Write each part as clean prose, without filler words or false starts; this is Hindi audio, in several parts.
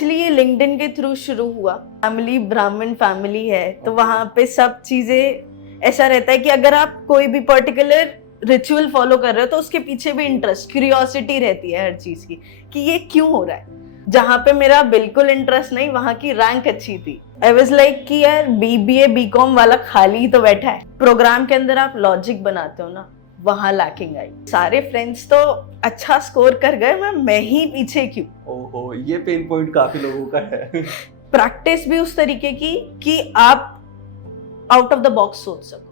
एक्चुअली ये लिंक्डइन के थ्रू शुरू हुआ। फैमिली ब्राह्मण फैमिली है, तो वहाँ पे सब चीजें ऐसा रहता है कि अगर आप कोई भी पर्टिकुलर रिचुअल फॉलो कर रहे हो तो उसके पीछे भी इंटरेस्ट, क्यूरियोसिटी रहती है हर चीज की कि ये क्यों हो रहा है। जहाँ पे मेरा बिल्कुल इंटरेस्ट नहीं, वहाँ की रैंक अच्छी थी। आई वाज लाइक कि यार बीबीए बीकॉम वाला खाली ही तो बैठा है, प्रोग्राम के अंदर आप लॉजिक बनाते हो ना, वहां लैकिंग आई। सारे फ्रेंड्स तो अच्छा स्कोर कर गए, मैं ही पीछे क्यों। ओहो, ये पेन पॉइंट काफी लोगों का है। प्रैक्टिस भी उस तरीके की कि आप आउट ऑफ द बॉक्स सोच सको।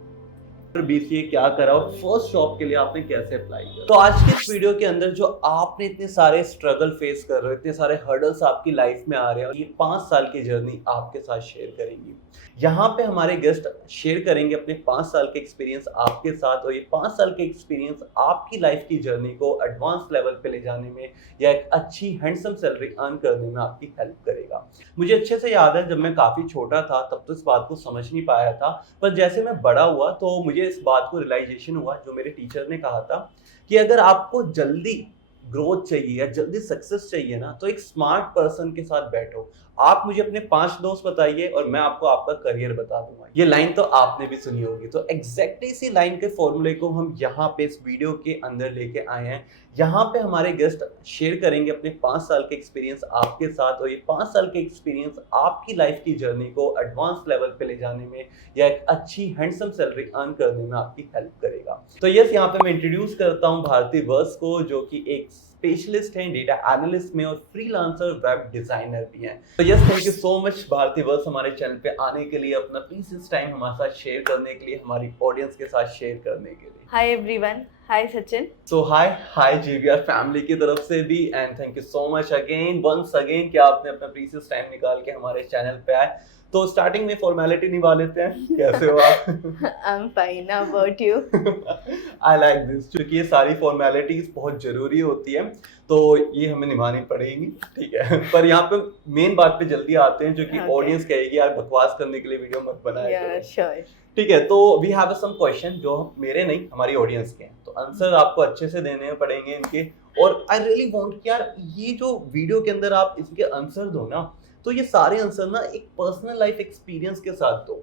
बीसीए क्या करा और फर्स्ट जॉब के लिए आपने कैसे अप्लाई किया। तो आज की इस वीडियो के अंदर जो आपने इतने सारे स्ट्रगल फेस कर रहे हो, इतने सारे हर्डल्स आपकी लाइफ में आ रहे हैं और ये 5 साल की जर्नी आपके साथ शेयर करेंगे। यहाँ पे हमारे गेस्ट शेयर करेंगे अपने 5 साल के एक्सपीरियंस आपके साथ, और ये 5 साल के एक्सपीरियंस आपकी लाइफ की जर्नी को एडवांस लेवल पे ले जाने में या एक अच्छी हैंडसम सैलरी अर्न करने में आपकी हेल्प करेगा। मुझे अच्छे से याद है, जब मैं काफी छोटा था तब तो इस बात को समझ नहीं पाया था, पर जैसे मैं बड़ा हुआ तो मुझे इस बात को रियलाइजेशन हुआ, जो मेरे टीचर ने कहा था कि अगर आपको जल्दी ग्रोथ चाहिए या जल्दी सक्सेस चाहिए ना, तो एक स्मार्ट पर्सन के साथ बैठो। आप मुझे अपने 5 दोस्त बताइए और मैं आपको आपका करियर बता दूंगा। ये लाइन तो आपने भी सुनी होगी। तो एग्जैक्टली इसी लाइन के फॉर्मूले को हम यहाँ पे इस वीडियो के अंदर लेके आए हैं। यहाँ पे हमारे गेस्ट शेयर करेंगे अपने 5 साल के एक्सपीरियंस आपके साथ, और ये 5 साल के एक्सपीरियंस आपकी लाइफ की जर्नी को एडवांस लेवल पे ले जाने में या एक अच्छी हैंडसम सैलरी अर्न करने में आपकी हेल्प करेगा। तो यस, यहाँ पे मैं इंट्रोड्यूस करता हूँ भारती वर्स को, जो कि एक स्पेशलिस्ट हैं डेटा एनालिस्ट में और फ्रीलांसर वेब डिजाइनर भी हैं। तो yes, thank you so much Bharti वर्स हमारे चैनल पे आने के लिए, अपना प्रीशियस टाइम हमारे साथ शेयर करने के लिए, हमारी ऑडियंस के साथ शेयर करने के लिए। Hi everyone, hi Sachin. So hi GVR family की तरफ से भी, and thank you so much again once again कि आपने अपना प्रीशियस टाइम निकाल के हमारे चैनल पे आए। तो स्टार्टिंग में फॉर्मेलिटी निभा लेते हैं, कैसे हो आप? I am fine, how about you? I like this, क्योंकि ये सारी फॉर्मेलिटीज बहुत जरूरी होती है, तो ये हमें निभानी पड़ेगी, ठीक है। पर यहाँ पे मेन बात पे जल्दी आते हैं, जो कि ऑडियंस कहेगी यार बकवास करने के लिए वीडियो मत बनाया करो। ठीक है, तो वी हैव सम क्वेश्चन जो मेरे नहीं हमारी ऑडियंस के हैं, तो आंसर आपको अच्छे से देने पड़ेंगे इनके। और आई रियली वांट कि यार ये जो वीडियो के अंदर आप इसके आंसर दो ना, तो ये सारे आंसर ना एक पर्सनल लाइफ एक्सपीरियंस के साथ दो।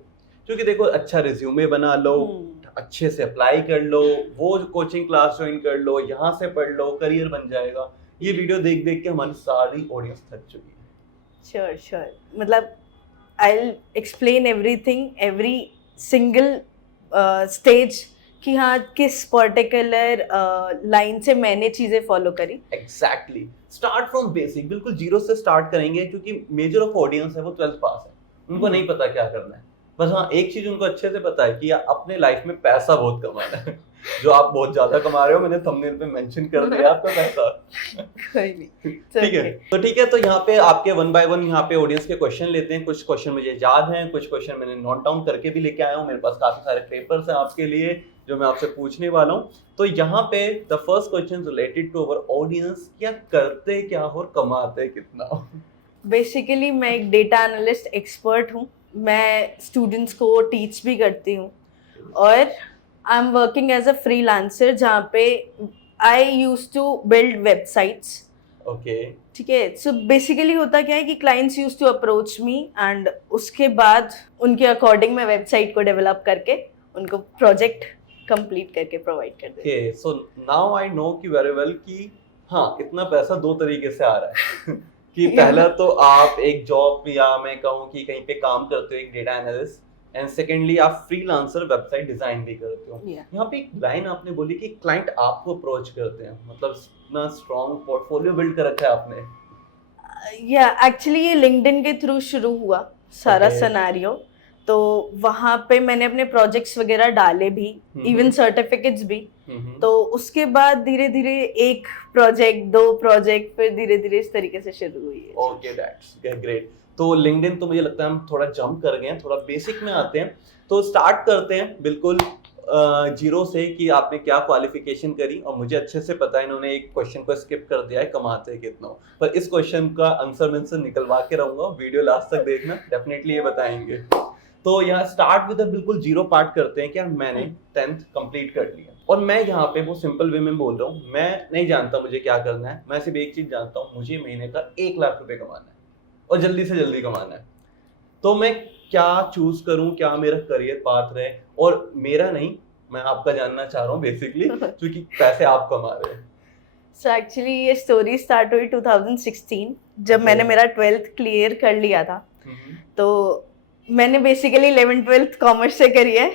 क्योंकि देखो, अच्छा रिज्यूमे बना लो, अच्छे से अप्लाई कर लो, वो कोचिंग क्लास ज्वाइन कर लो, यहाँ से पढ़ लो, करियर बन जाएगा। ये वीडियो देख देख के हमारी सारी ऑडियंस थक चुकी है। श्योर, मतलब I will explain everything, every single stage कि हाँ किस पर्टिकुलर लाइन से मैंने चीजें फॉलो करी। एग्जैक्टली, स्टार्ट फ्रॉम बेसिक, बिल्कुल जीरो से स्टार्ट करेंगे, क्योंकि मेजर ऑफ ऑडियंस है वो 12th पास है, उनको नहीं पता क्या करना है। बस हाँ, एक चीज उनको अच्छे से पता है कि अपने लाइफ में पैसा बहुत कमाना है। जो आप बहुत ज्यादा कमा रहे हो, मैंने थंबनेल पे मेंशन कर दिया आपका पैसा। कोई नहीं, ठीक है, तो यहाँ पे आपके 1 बाय 1 यहाँ पे ऑडियंस के क्वेश्चन लेते हैं। कुछ क्वेश्चन मुझे याद हैं, कुछ क्वेश्चन मैंने नोट डाउन करके भी लेके आया हूँ। मेरे पास काफी सारे पेपर्स हैं आपके लिए जो मैं आपसे पूछने वाला हूँ। तो यहाँ पे the first question related to our audience, क्या करते क्या हो और कमाते कितना? बेसिकली मैं एक डेटा एनालिस्ट एक्सपर्ट हूँ। मैं स्टूडेंट्स को टीच भी करती हूँ, और I am working as a freelancer, जहाँ पे I use to build websites. Okay, ठीक है। सो बेसिकली होता क्या है कि clients use to approach me, and उसके बाद उनके अकॉर्डिंग मैं वेबसाइट को डेवलप करके उनको प्रोजेक्ट कंप्लीट करके प्रोवाइड कर देती हूँ। Okay, so now I know कि वेरी वेल कि हाँ, इतना पैसा 2 तरीके से आ रहा है। कि पहला तो आप एक जॉब, या मैं कहूँ कि कहीं पे काम करते हो, एक डेटा एनालिस्ट, एंड सेकेंडली आप फ्रीलांसर वेबसाइट डिजाइन भी करते हो। यहाँ पे एक लाइन आपने बोली कि क्लाइंट आपको अप्रोच करते हैं, मतलब इतना स्ट्रॉन्ग पोर्टफोलियो बिल्ड कर रखा है आपने। या एक्चुअली ये लिंक्डइन के थ्रू शुरू हुआ सारा सिनेरियो। तो वहाँ पे मैंने अपने प्रोजेक्ट्स वगैरह डाले भी, इवन सर्टिफिकेट्स भी। तो उसके बाद धीरे धीरे 1 प्रोजेक्ट, 2 प्रोजेक्ट, फिर धीरे धीरे इस तरीके से शुरू हुई है। Okay, that's great. तो लिंक्डइन तो मुझे लगता है हम थोड़ा जंप कर गए हैं, थोड़ा बेसिक में आते हैं। तो स्टार्ट करते हैं बिल्कुल जीरो से कि आपने क्या क्वालिफिकेशन करी। और मुझे अच्छे से पता है इन्होंने एक क्वेश्चन को स्किप कर दिया है, कमाते कितना हो, पर इस क्वेश्चन का आंसर मैं इनसे निकलवा के रहूंगा। वीडियो लास्ट तक देखना, डेफिनेटली ये बताएंगे। तो यहाँ स्टार्ट विद बिल्कुल जीरो पार्ट करते हैं कि मैंने 10th कंप्लीट कर लिया, और मैं यहाँ पे वो सिंपल वे में बोल रहा हूँ, मैं नहीं जानता मुझे क्या करना है, मैं सिर्फ एक चीज जानता हूँ, मुझे महीने का 1 लाख रुपए कमाना है। और जल्दी से जल्दी कमाना है, तो मैं क्या चूज करूं, क्या मेरा करियर पाथ रहे? और मेरा नहीं, मैं आपका जानना चाह रहा हूँ बेसिकली, क्योंकि पैसे आप कमा रहे हैं। सो एक्चुअली ये स्टोरी स्टार्ट हुई 2016 जब मैंने मेरा 12th क्लियर कर लिया था। तो मैंने बेसिकली 11th-12th कॉमर्स से करी है।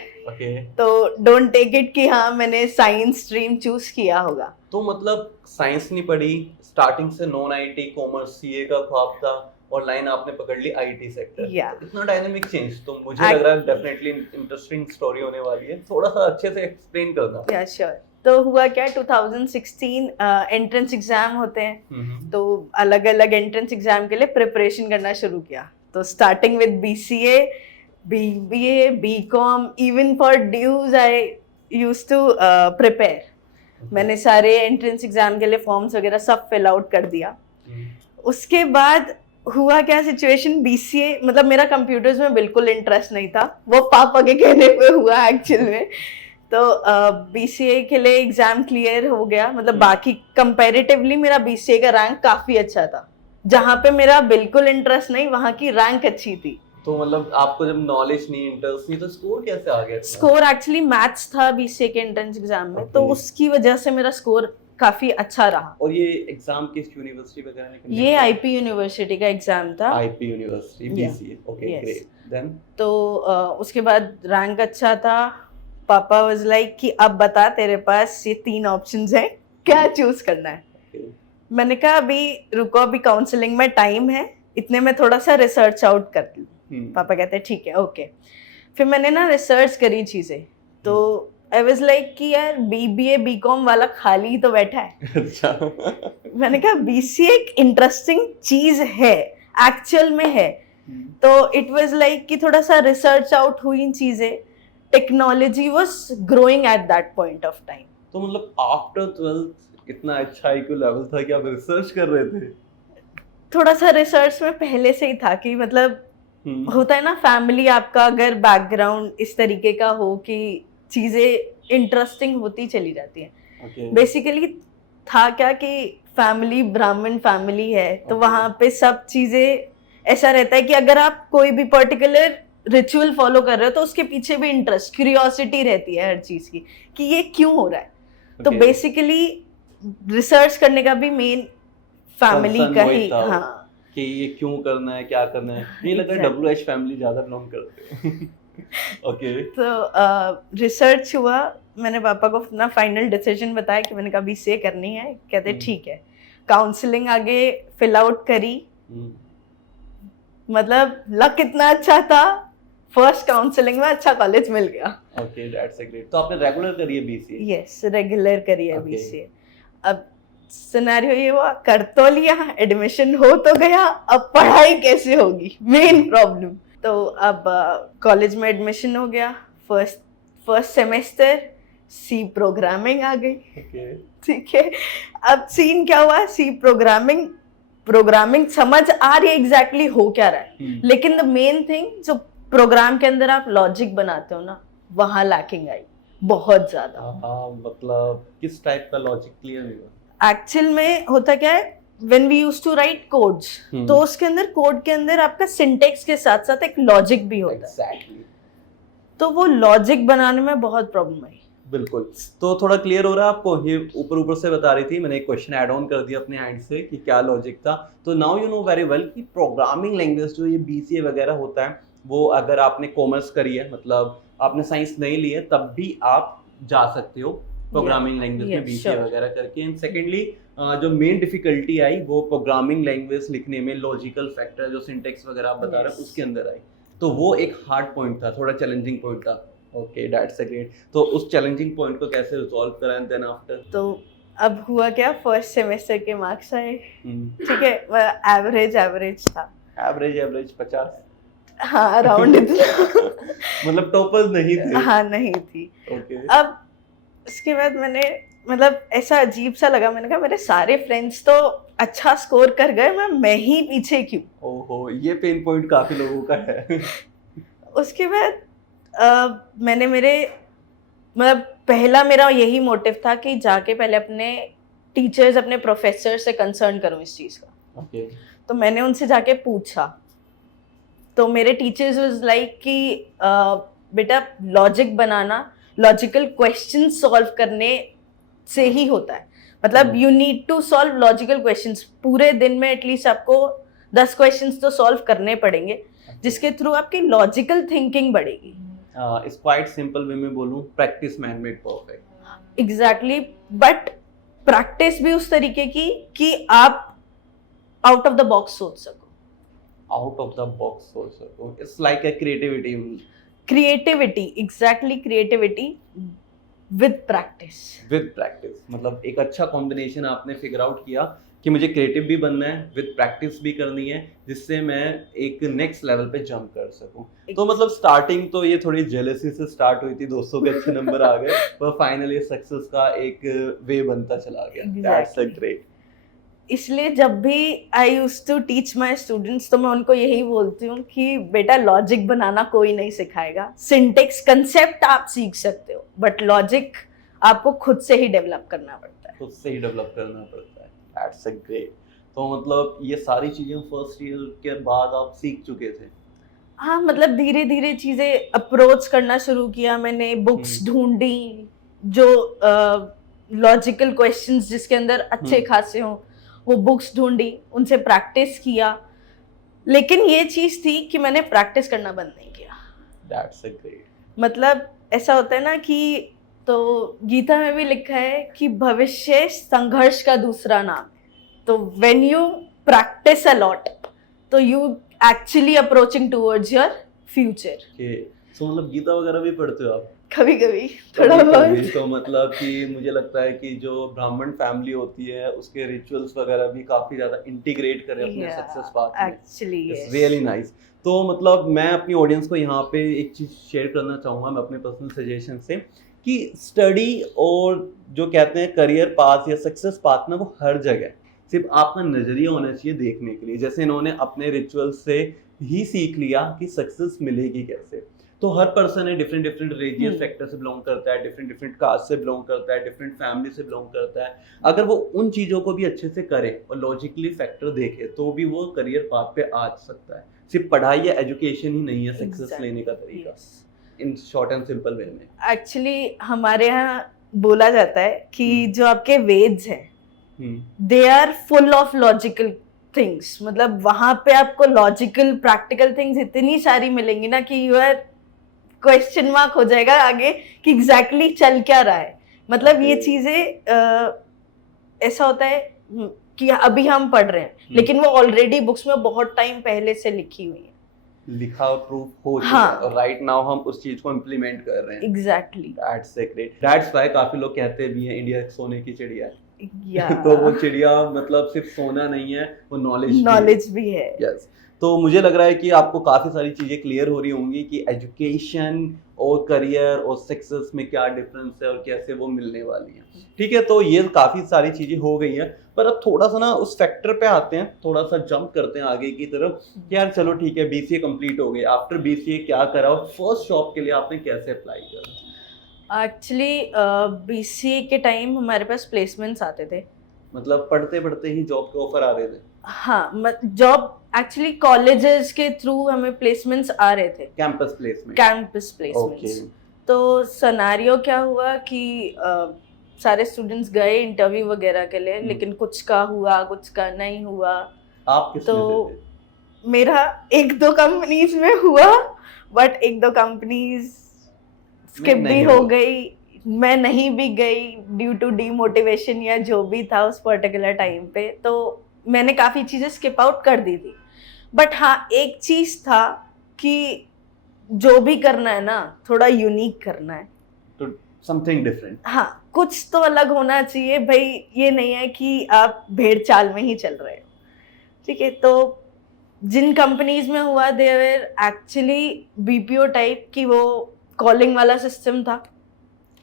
तो डोंट टेक इट कि हाँ मैंने साइंस स्ट्रीम चूज किया होगा। तो मतलब साइंस नहीं पढ़ी, स्टार्टिंग से नॉन आईटी कॉमर्स सीए का ख्वाब था और लाइन आपने पकड़ ली आईटी सेक्टर। इतना डायनामिक चेंज, तो मुझे लग रहा है डेफिनेटली इंटरेस्टिंग स्टोरी होने वाली है। थोड़ा सा अच्छे से एक्सप्लेन करना। या श्योर। तो हुआ क्या, 2016 एंट्रेंस एग्जाम होते हैं, तो अलग अलग एंट्रेंस एग्जाम के लिए प्रिपरेशन करना शुरू किया। तो starting with BCA, BBA, BCom, even for dues I used to prepare. मैंने सारे एंट्रेंस एग्जाम के लिए फॉर्म्स वगैरह सब फिल आउट कर दिया। उसके बाद हुआ क्या सिचुएशन, बीसीए मतलब मेरा कंप्यूटर्स में बिल्कुल इंटरेस्ट नहीं था, वो पापा के कहने पे हुआ एक्चुअल में। तो बीसीए के लिए एग्जाम क्लियर हो गया, मतलब बाकी कंपैरेटिवली मेरा बीसीए का रैंक काफी अच्छा था। जहाँ पे मेरा बिल्कुल इंटरेस्ट नहीं, वहाँ की रैंक अच्छी थी। तो मतलब आपको जब नॉलेज नहीं, इंटरेस्ट नहीं, तो स्कोर कैसे आ गया? स्कोर एक्चुअली मैथ्स था बीसीए के एंट्रेंस एग्जाम में, तो उसकी वजह से मेरा स्कोर काफी अच्छा रहा। और ये एग्जाम किस यूनिवर्सिटी वगैरह में? ये आईपी यूनिवर्सिटी का एग्जाम था। IP university BCA, okay great. Then तो उसके बाद रैंक अच्छा था। पापा वाज लाइक कि अब बता, तेरे पास ये 3 ऑप्शंस हैं, क्या चूज करना है? मैंने कहा अभी रुको, अभी काउंसलिंग में टाइम है, इतने में थोड़ा सा रिसर्च आउट कर लूं। पापा कहते हैं ठीक है ओके। फिर मैंने ना रिसर्च करी चीजें, तो आई वाज लाइक कि यार बीबीए बीकॉम वाला खाली तो बैठा है। अच्छा। मैंने कहा बीसीए एक इंटरेस्टिंग चीज है, एक्चुअल में है। तो इट वाज लाइक कि थोड़ा सा रिसर्च आउट हुई इन चीजें। Technology was growing at that point of time. तो मतलब आफ्टर 12th इतना अच्छा आईक्यू लेवल था कि आप रिसर्च कर रहे थे? थोड़ा सा रिसर्च में पहले से ही था कि मतलब होता है ना, फैमिली आपका अगर बैकग्राउंड इस तरीके का हो कि चीजें इंटरेस्टिंग होती चली जाती हैं। बेसिकली था क्या कि फैमिली ब्राह्मण फैमिली है, तो वहाँ पे सब चीजें ऐसा रहता है कि अगर आप कोई भी पर्टिकुलर रिचुअल फॉलो कर रहे हो तो उसके पीछे भी इंटरेस्ट, क्यूरियोसिटी रहती है हर चीज की कि ये क्यों हो रहा है। तो बेसिकली रिसर्च करने का भी मेन फैमिली का ही, हाँ, कि ये क्यों करना है, क्या करना है। ये लग रहा है WH फैमिली ज्यादा बिलोंग करते हैं। ओके। तो रिसर्च हुआ, मैंने पापा को अपना फाइनल डिसीजन बताया कि मैंने कहा बीसीए करनी है। कहते ठीक है। काउंसलिंग आगे फिल आउट करी। मतलब लक इतना अच्छा था, फर्स्ट काउंसलिंग में अच्छा कॉलेज मिल गया। Okay, that's great. तो आपने रेगुलर करी है बीसीए? यस, रेगुलर करी है बीसीए। अब सिनेरियो ये हुआ, कर तो लिया, एडमिशन हो तो गया, अब पढ़ाई कैसे होगी, मेन प्रॉब्लम। तो अब कॉलेज में एडमिशन हो गया, फर्स्ट सेमेस्टर सी प्रोग्रामिंग आ गई। ठीक है। अब सीन क्या हुआ, सी प्रोग्रामिंग समझ आ रही है एग्जैक्टली हो क्या रहा है, लेकिन द मेन थिंग जो प्रोग्राम के अंदर आप लॉजिक बनाते हो ना, वहां लैकिंग आई बहुत ज्यादा। मतलब किस टाइप का लॉजिक क्लियर हुआ? एक्चुअल में होता क्या है, when we used to write codes, तो उसके अंदर कोड के अंदर आपका सिंटेक्स के साथ साथ एक लॉजिक भी होता है। Exactly. तो वो लॉजिक बनाने में बहुत प्रॉब्लम आई। बिल्कुल। तो थोड़ा क्लियर हो रहा है आपको? ये ऊपर से बता रही थी, मैंने एक क्वेश्चन ऐड ऑन कर दिया अपने एंड से कि क्या लॉजिक था। तो now you know very well कि प्रोग्रामिंग लैंग्वेज जो ये बीसीए वगैरह होता है, वो अगर आपने कॉमर्स करी है, मतलब आपने साइंस नहीं ली है, तब भी आप जा सकते हो प्रोग्रामिंग लैंग्वेज में बीसीए वगैरह करके। एंड सेकेंडली जो मेन डिफिकल्टी आई वो प्रोग्रामिंग लैंग्वेज लिखने में, लॉजिकल फैक्टर जो सिंटेक्स वगैरह आप बता रहे हो उसके अंदर आई। तो वो एक हार्ड पॉइंट था, थोड़ा चैलेंजिंग पॉइंट था। Okay, that's great. तो उस चैलेंजिंग पॉइंट को कैसे रिजॉल्व करा एंड देन आफ्टर? तो अब हुआ क्या, फर्स्ट सेमेस्टर के मार्क्स आए। ठीक है, एवरेज था। एवरेज 50? हाँ, अराउंड इतना। मतलब टॉपर्स नहीं थे? हाँ, नहीं थी। ओके। अब उसके बाद मैंने, मतलब ऐसा अजीब सा लगा, मैंने कहा मेरे सारे फ्रेंड्स तो अच्छा स्कोर कर गए, मैं ही पीछे क्यों? ओहो, ये पेन पॉइंट काफी लोगों का है। उसके बाद मैंने मतलब पहला मेरा यही मोटिव था कि जाके पहले अपने टीचर्स, अपने प्रोफेसर से कंसर्न करूं इस चीज का। ओके। तो मैंने उनसे जाके पूछा, तो मेरे टीचर्स वाज लाइक कि बेटा लॉजिक बनाना, लॉजिकल क्वेश्चन सॉल्व करने से ही होता है। मतलब you need to solve logical questions. पूरे दिन में एटलीस्ट आपको 10 क्वेश्चंस तो सॉल्व करने पड़ेंगे, जिसके थ्रू आपकी लॉजिकल थिंकिंग बढ़ेगी। इट्स क्वाइट सिंपल वे में बोलूं, practice man made perfect. Exactly, but practice भी उस तरीके की कि आप आउट ऑफ द बॉक्स सोच सको। आउट ऑफ द बॉक्स सोच सको, it's like a creativity. Creativity, exactly, creativity with practice. With practice मतलब एक अच्छा कॉम्बिनेशन आपने फिगर आउट किया कि मुझे क्रिएटिव भी बनना है, विद प्रैक्टिस भी करनी है, जिससे मैं एक नेक्स्ट लेवल पे जंप कर सकूं। तो मतलब स्टार्टिंग तो ये थोड़ी जेलसी से स्टार्ट हुई थी, दोस्तों के अच्छे नंबर आ गए, पर फाइनली सक्सेस का एक वे बनता चला गया। That's a great. इसलिए जब भी I used to teach my students तो मैं उनको यही बोलती हूँ कि बेटा लॉजिक बनाना कोई नहीं सिखाएगा, सिंटेक्स कंसेप्ट आप सीख सकते हो, बट लॉजिक आपको खुद से ही डेवलप करना पड़ता है। खुद से ही डेवलप करना पड़ता है। That's a great. तो मतलब ये सारी चीजें फर्स्ट ईयर के बाद आप सीख चुके थे? हाँ, मतलब धीरे धीरे चीजें अप्रोच करना शुरू किया मैंने, बुक्स ढूंढी जो लॉजिकल क्वेश्चंस जिसके अंदर अच्छे खासे हों, वो बुक्स ढूंढी, उनसे प्रैक्टिस किया। लेकिन ये चीज थी कि मैंने प्रैक्टिस करना बंद नहीं किया। That's a great. मतलब ऐसा होता है ना कि तो गीता में भी लिखा है कि भविष्य संघर्ष का दूसरा नाम है। तो when you practice a lot तो you actually approaching towards your future. So मतलब गीता वगैरह भी पढ़ते हो आप? कभी कभी थोड़ा बहुत। तो मतलब कि मुझे लगता है कि जो ब्राह्मण फैमिली होती है उसके रिचुअल्स वगैरह भी काफी ज्यादा इंटीग्रेट करें अपने सक्सेस पाथ में। Actually it's really nice. तो मतलब मैं अपनी ऑडियंस को यहाँ पे एक चीज शेयर करना चाहूँगा, मैं अपने पर्सनल सजेशन से, कि स्टडी और जो कहते हैं करियर पाथ या सक्सेस पाथ ना, वो हर जगह सिर्फ आपका नजरिया होना चाहिए देखने के लिए। जैसे इन्होंने अपने रिचुअल से ही सीख लिया कि सक्सेस मिलेगी कैसे। तो हर पर्सन है, डिफरेंट डिफरेंट रिलीजियस सेक्टर से बिलोंग करता है, डिफरेंट डिफरेंट कास्ट से बिलोंग करता है, डिफरेंट फैमिली से बिलोंग करता है। अगर वो उन चीज़ों को भी अच्छे से करे और लॉजिकली फैक्टर देखे तो भी वो करियर पाथ पे आ सकता है। सिर्फ पढ़ाई या एजुकेशन ही नहीं है सक्सेस लेने का तरीका, in short and simple way में। एक्चुअली हमारे यहाँ बोला जाता है कि जो आपके वेद्स हैं they are full of logical things. मतलब वहां पे आपको लॉजिकल प्रैक्टिकल थिंग्स इतनी सारी मिलेंगी ना कि यू आर क्वेश्चन मार्क हो जाएगा आगे कि एग्जैक्टली चल क्या रहा है। मतलब ये चीजें ऐसा होता है कि अभी हम पढ़ रहे हैं लेकिन वो ऑलरेडी बुक्स में बहुत टाइम पहले से लिखी हुई है, लिखा और प्रूफ हो चुका है, और राइट नाउ हम उस चीज को इम्प्लीमेंट कर रहे हैं। Exactly. That's great. That's why काफी लोग कहते भी हैं इंडिया एक सोने की चिड़िया है। तो वो चिड़िया मतलब सिर्फ सोना नहीं है, वो नॉलेज भी है। यस। तो मुझे लग रहा है कि आपको काफ़ी सारी चीज़ें क्लियर हो रही होंगी कि एजुकेशन और करियर और सक्सेस में क्या डिफरेंस है और कैसे वो मिलने वाली हैं। ठीक है, तो ये काफ़ी सारी चीज़ें हो गई हैं, पर अब थोड़ा सा ना उस फैक्टर पे आते हैं, थोड़ा सा जंप करते हैं आगे की तरफ कि यार चलो ठीक है, बीसीए कंप्लीट हो गई, आफ्टर बीसीए क्या करा और फर्स्ट जॉब के लिए आपने कैसे अप्लाई करा? एक्चुअली बीसीए के टाइम हमारे पास प्लेसमेंट्स आते थे। मतलब पढ़ते पढ़ते ही जॉब के ऑफर आ रहे थे? हाँ, जॉब एक्चुअली कॉलेजेस के थ्रू हमें प्लेसमेंट्स आ रहे थे, कैंपस प्लेसमेंट्स। तो सिनेरियो क्या हुआ कि सारे स्टूडेंट्स गए इंटरव्यू वगैरह के लिए, लेकिन कुछ का हुआ कुछ का नहीं हुआ। आप किस में थे? मेरा एक दो कंपनीज में हुआ, बट एक दो कंपनीज स्किप भी हो गई, मैं नहीं भी गई ड्यू टू डीमोटिवेशन या जो भी था उस पर्टिकुलर टाइम पे। तो मैंने काफ़ी चीज़ें स्किप आउट कर दी थी। बट हाँ, एक चीज़ था कि जो भी करना है ना थोड़ा यूनिक करना है, तो समथिंग डिफरेंट। हाँ, कुछ तो अलग होना चाहिए भाई। ये नहीं है कि आप भेड़ चाल में ही चल रहे हो। ठीक है, तो जिन कंपनीज में हुआ दे वर एक्चुअली बीपीओ टाइप की, वो कॉलिंग वाला सिस्टम था।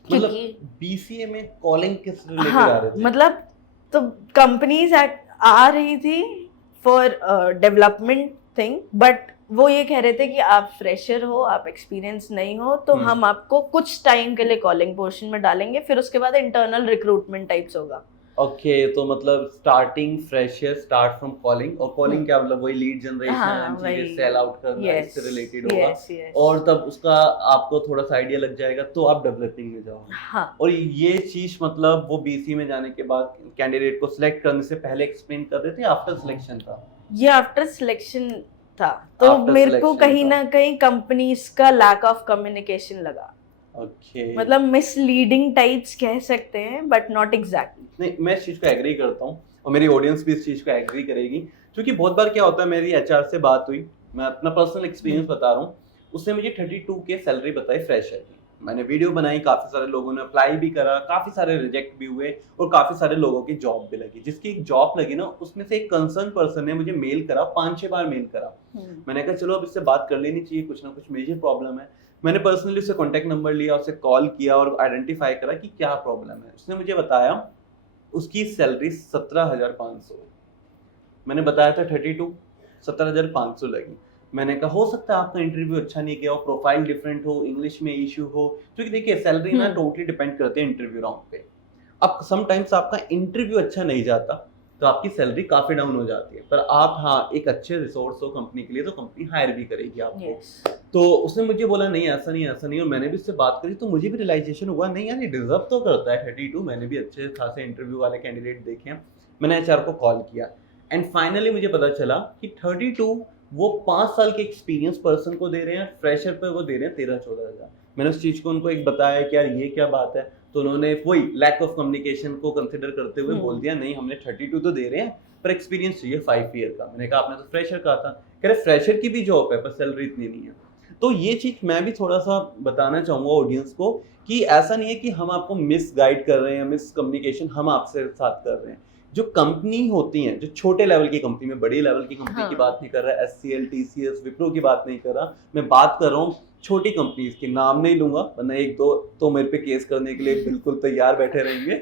मतलब बीसीए में कॉलिंग किस रिलेटेड हाँ, आ रहे थे? मतलब तो कंपनीज आ रही थी फॉर डेवलपमेंट थिंग, बट वो ये कह रहे थे कि आप फ्रेशर हो, आप एक्सपीरियंस नहीं हो, तो हम आपको कुछ टाइम के लिए कॉलिंग पोर्शन में डालेंगे, फिर उसके बाद इंटरनल रिक्रूटमेंट टाइप्स होगा। ओके तो मतलब starting fresher start from calling, और कॉलिंग क्या मतलब वही लीड हाँ, जनरेशन चीजें वही। सेल आउट करना यस, इससे रिलेटेड होगा, यस, यस। और तब उसका आपको थोड़ा सा आइडिया लग जाएगा तो आप डेवलपिंग में जाओगे। हाँ, और ये चीज मतलब वो बीसी में जाने के बाद कैंडिडेट को सिलेक्ट करने से पहले एक्सप्लेन कर देते हैं, आफ्टर सिलेक्शन था? ये आफ्टर सिलेक्शन था। तो After मेरे को selection कहीं था। ना कहीं कंपनीज का लैक ऑफ कम्युनिकेशन लगा, ओके मतलब मिसलीडिंग टाइप्स कह सकते हैं, बट नॉट एग्जैक्टली। नहीं, मैं इस चीज को एग्री करता हूँ और मेरी ऑडियंस भी इस चीज को एग्री करेगी, क्योंकि बहुत बार क्या होता है, मेरी एचआर से बात हुई, मैं अपना पर्सनल एक्सपीरियंस बता रहा हूँ, उसने मुझे 32 के सैलरी बताई फ्रेशर की। मैंने वीडियो बनाई, काफी सारे लोगों ने अप्लाई भी करा, काफी सारे रिजेक्ट भी हुए और काफी सारे लोगों की जॉब भी लगी। जिसकी एक जॉब लगी ना, उसमें से एक कंसर्न पर्सन ने मुझे मेल करा, 5-6 बार मेल करा। मैंने कहा चलो अब इससे बात कर लेनी चाहिए, कुछ ना कुछ मेजर प्रॉब्लम है। मैंने पर्सनली उससे कॉन्टैक्ट नंबर लिया, उससे कॉल किया और आइडेंटिफाई करा कि क्या प्रॉब्लम है। उसने मुझे बताया उसकी सैलरी 17,500, मैंने बताया था 32, 17,500 लगी। मैंने कहा हो सकता है आपका इंटरव्यू अच्छा नहीं गया हो, प्रोफाइल डिफरेंट हो, इंग्लिश में इशू हो, क्योंकि देखिए सैलरी ना टोटली डिपेंड करते हैं इंटरव्यू राउंड पे। अब समटाइम्स आपका इंटरव्यू अच्छा नहीं जाता तो आपकी सैलरी काफी डाउन हो जाती है, पर आप हाँ एक अच्छे रिसोर्स हो कंपनी के लिए तो कंपनी हायर भी करेगी आपको। Yes. तो उसने मुझे बोला नहीं ऐसा नहीं ऐसा नहीं, और मैंने भी उससे बात करी तो मुझे भी रियलाइजेशन हुआ नहीं यार ये डिजर्व तो करता है 32। मैंने भी अच्छे खासे इंटरव्यू वाले कैंडिडेट देखे हैं। मैंने एचआर को कॉल किया एंड फाइनली मुझे पता चला कि 32 वो 5 साल के एक्सपीरियंस पर्सन को दे रहे हैं, फ्रेशर पे वो दे रहे हैं 13-14 हज़ार। मैंने उस चीज़ को उनको एक बताया कि यार ये क्या बात है, तो उन्होंने वही लैक ऑफ कम्युनिकेशन को कंसिडर करते हुए बोल दिया नहीं हमने 32 तो दे रहे हैं पर एक्सपीरियंस चाहिए 5 ईयर का। मैंने कहा आपने तो फ्रेशर कहा था, कह रहे फ्रेशर की भी जॉब है पर सैलरी इतनी नहीं है। तो ये चीज़ मैं भी थोड़ा सा बताना चाहूँगा ऑडियंस को कि ऐसा नहीं है कि हम आपको मिस गाइड कर रहे हैं, मिस कम्युनिकेशन हम आपसे साथ कर रहे हैं। जो कंपनी होती हैं, जो छोटे लेवल की कंपनी में, बड़ी लेवल की कंपनी की बात नहीं कर रहा, एचसीएल, टीसीएस, विप्रो की बात नहीं कर रहा, मैं बात कर रहा हूँ छोटी कंपनीज की। नाम नहीं लूंगा वरना एक दो तो मेरे पे केस करने के लिए बिल्कुल तैयार बैठे रहेंगे,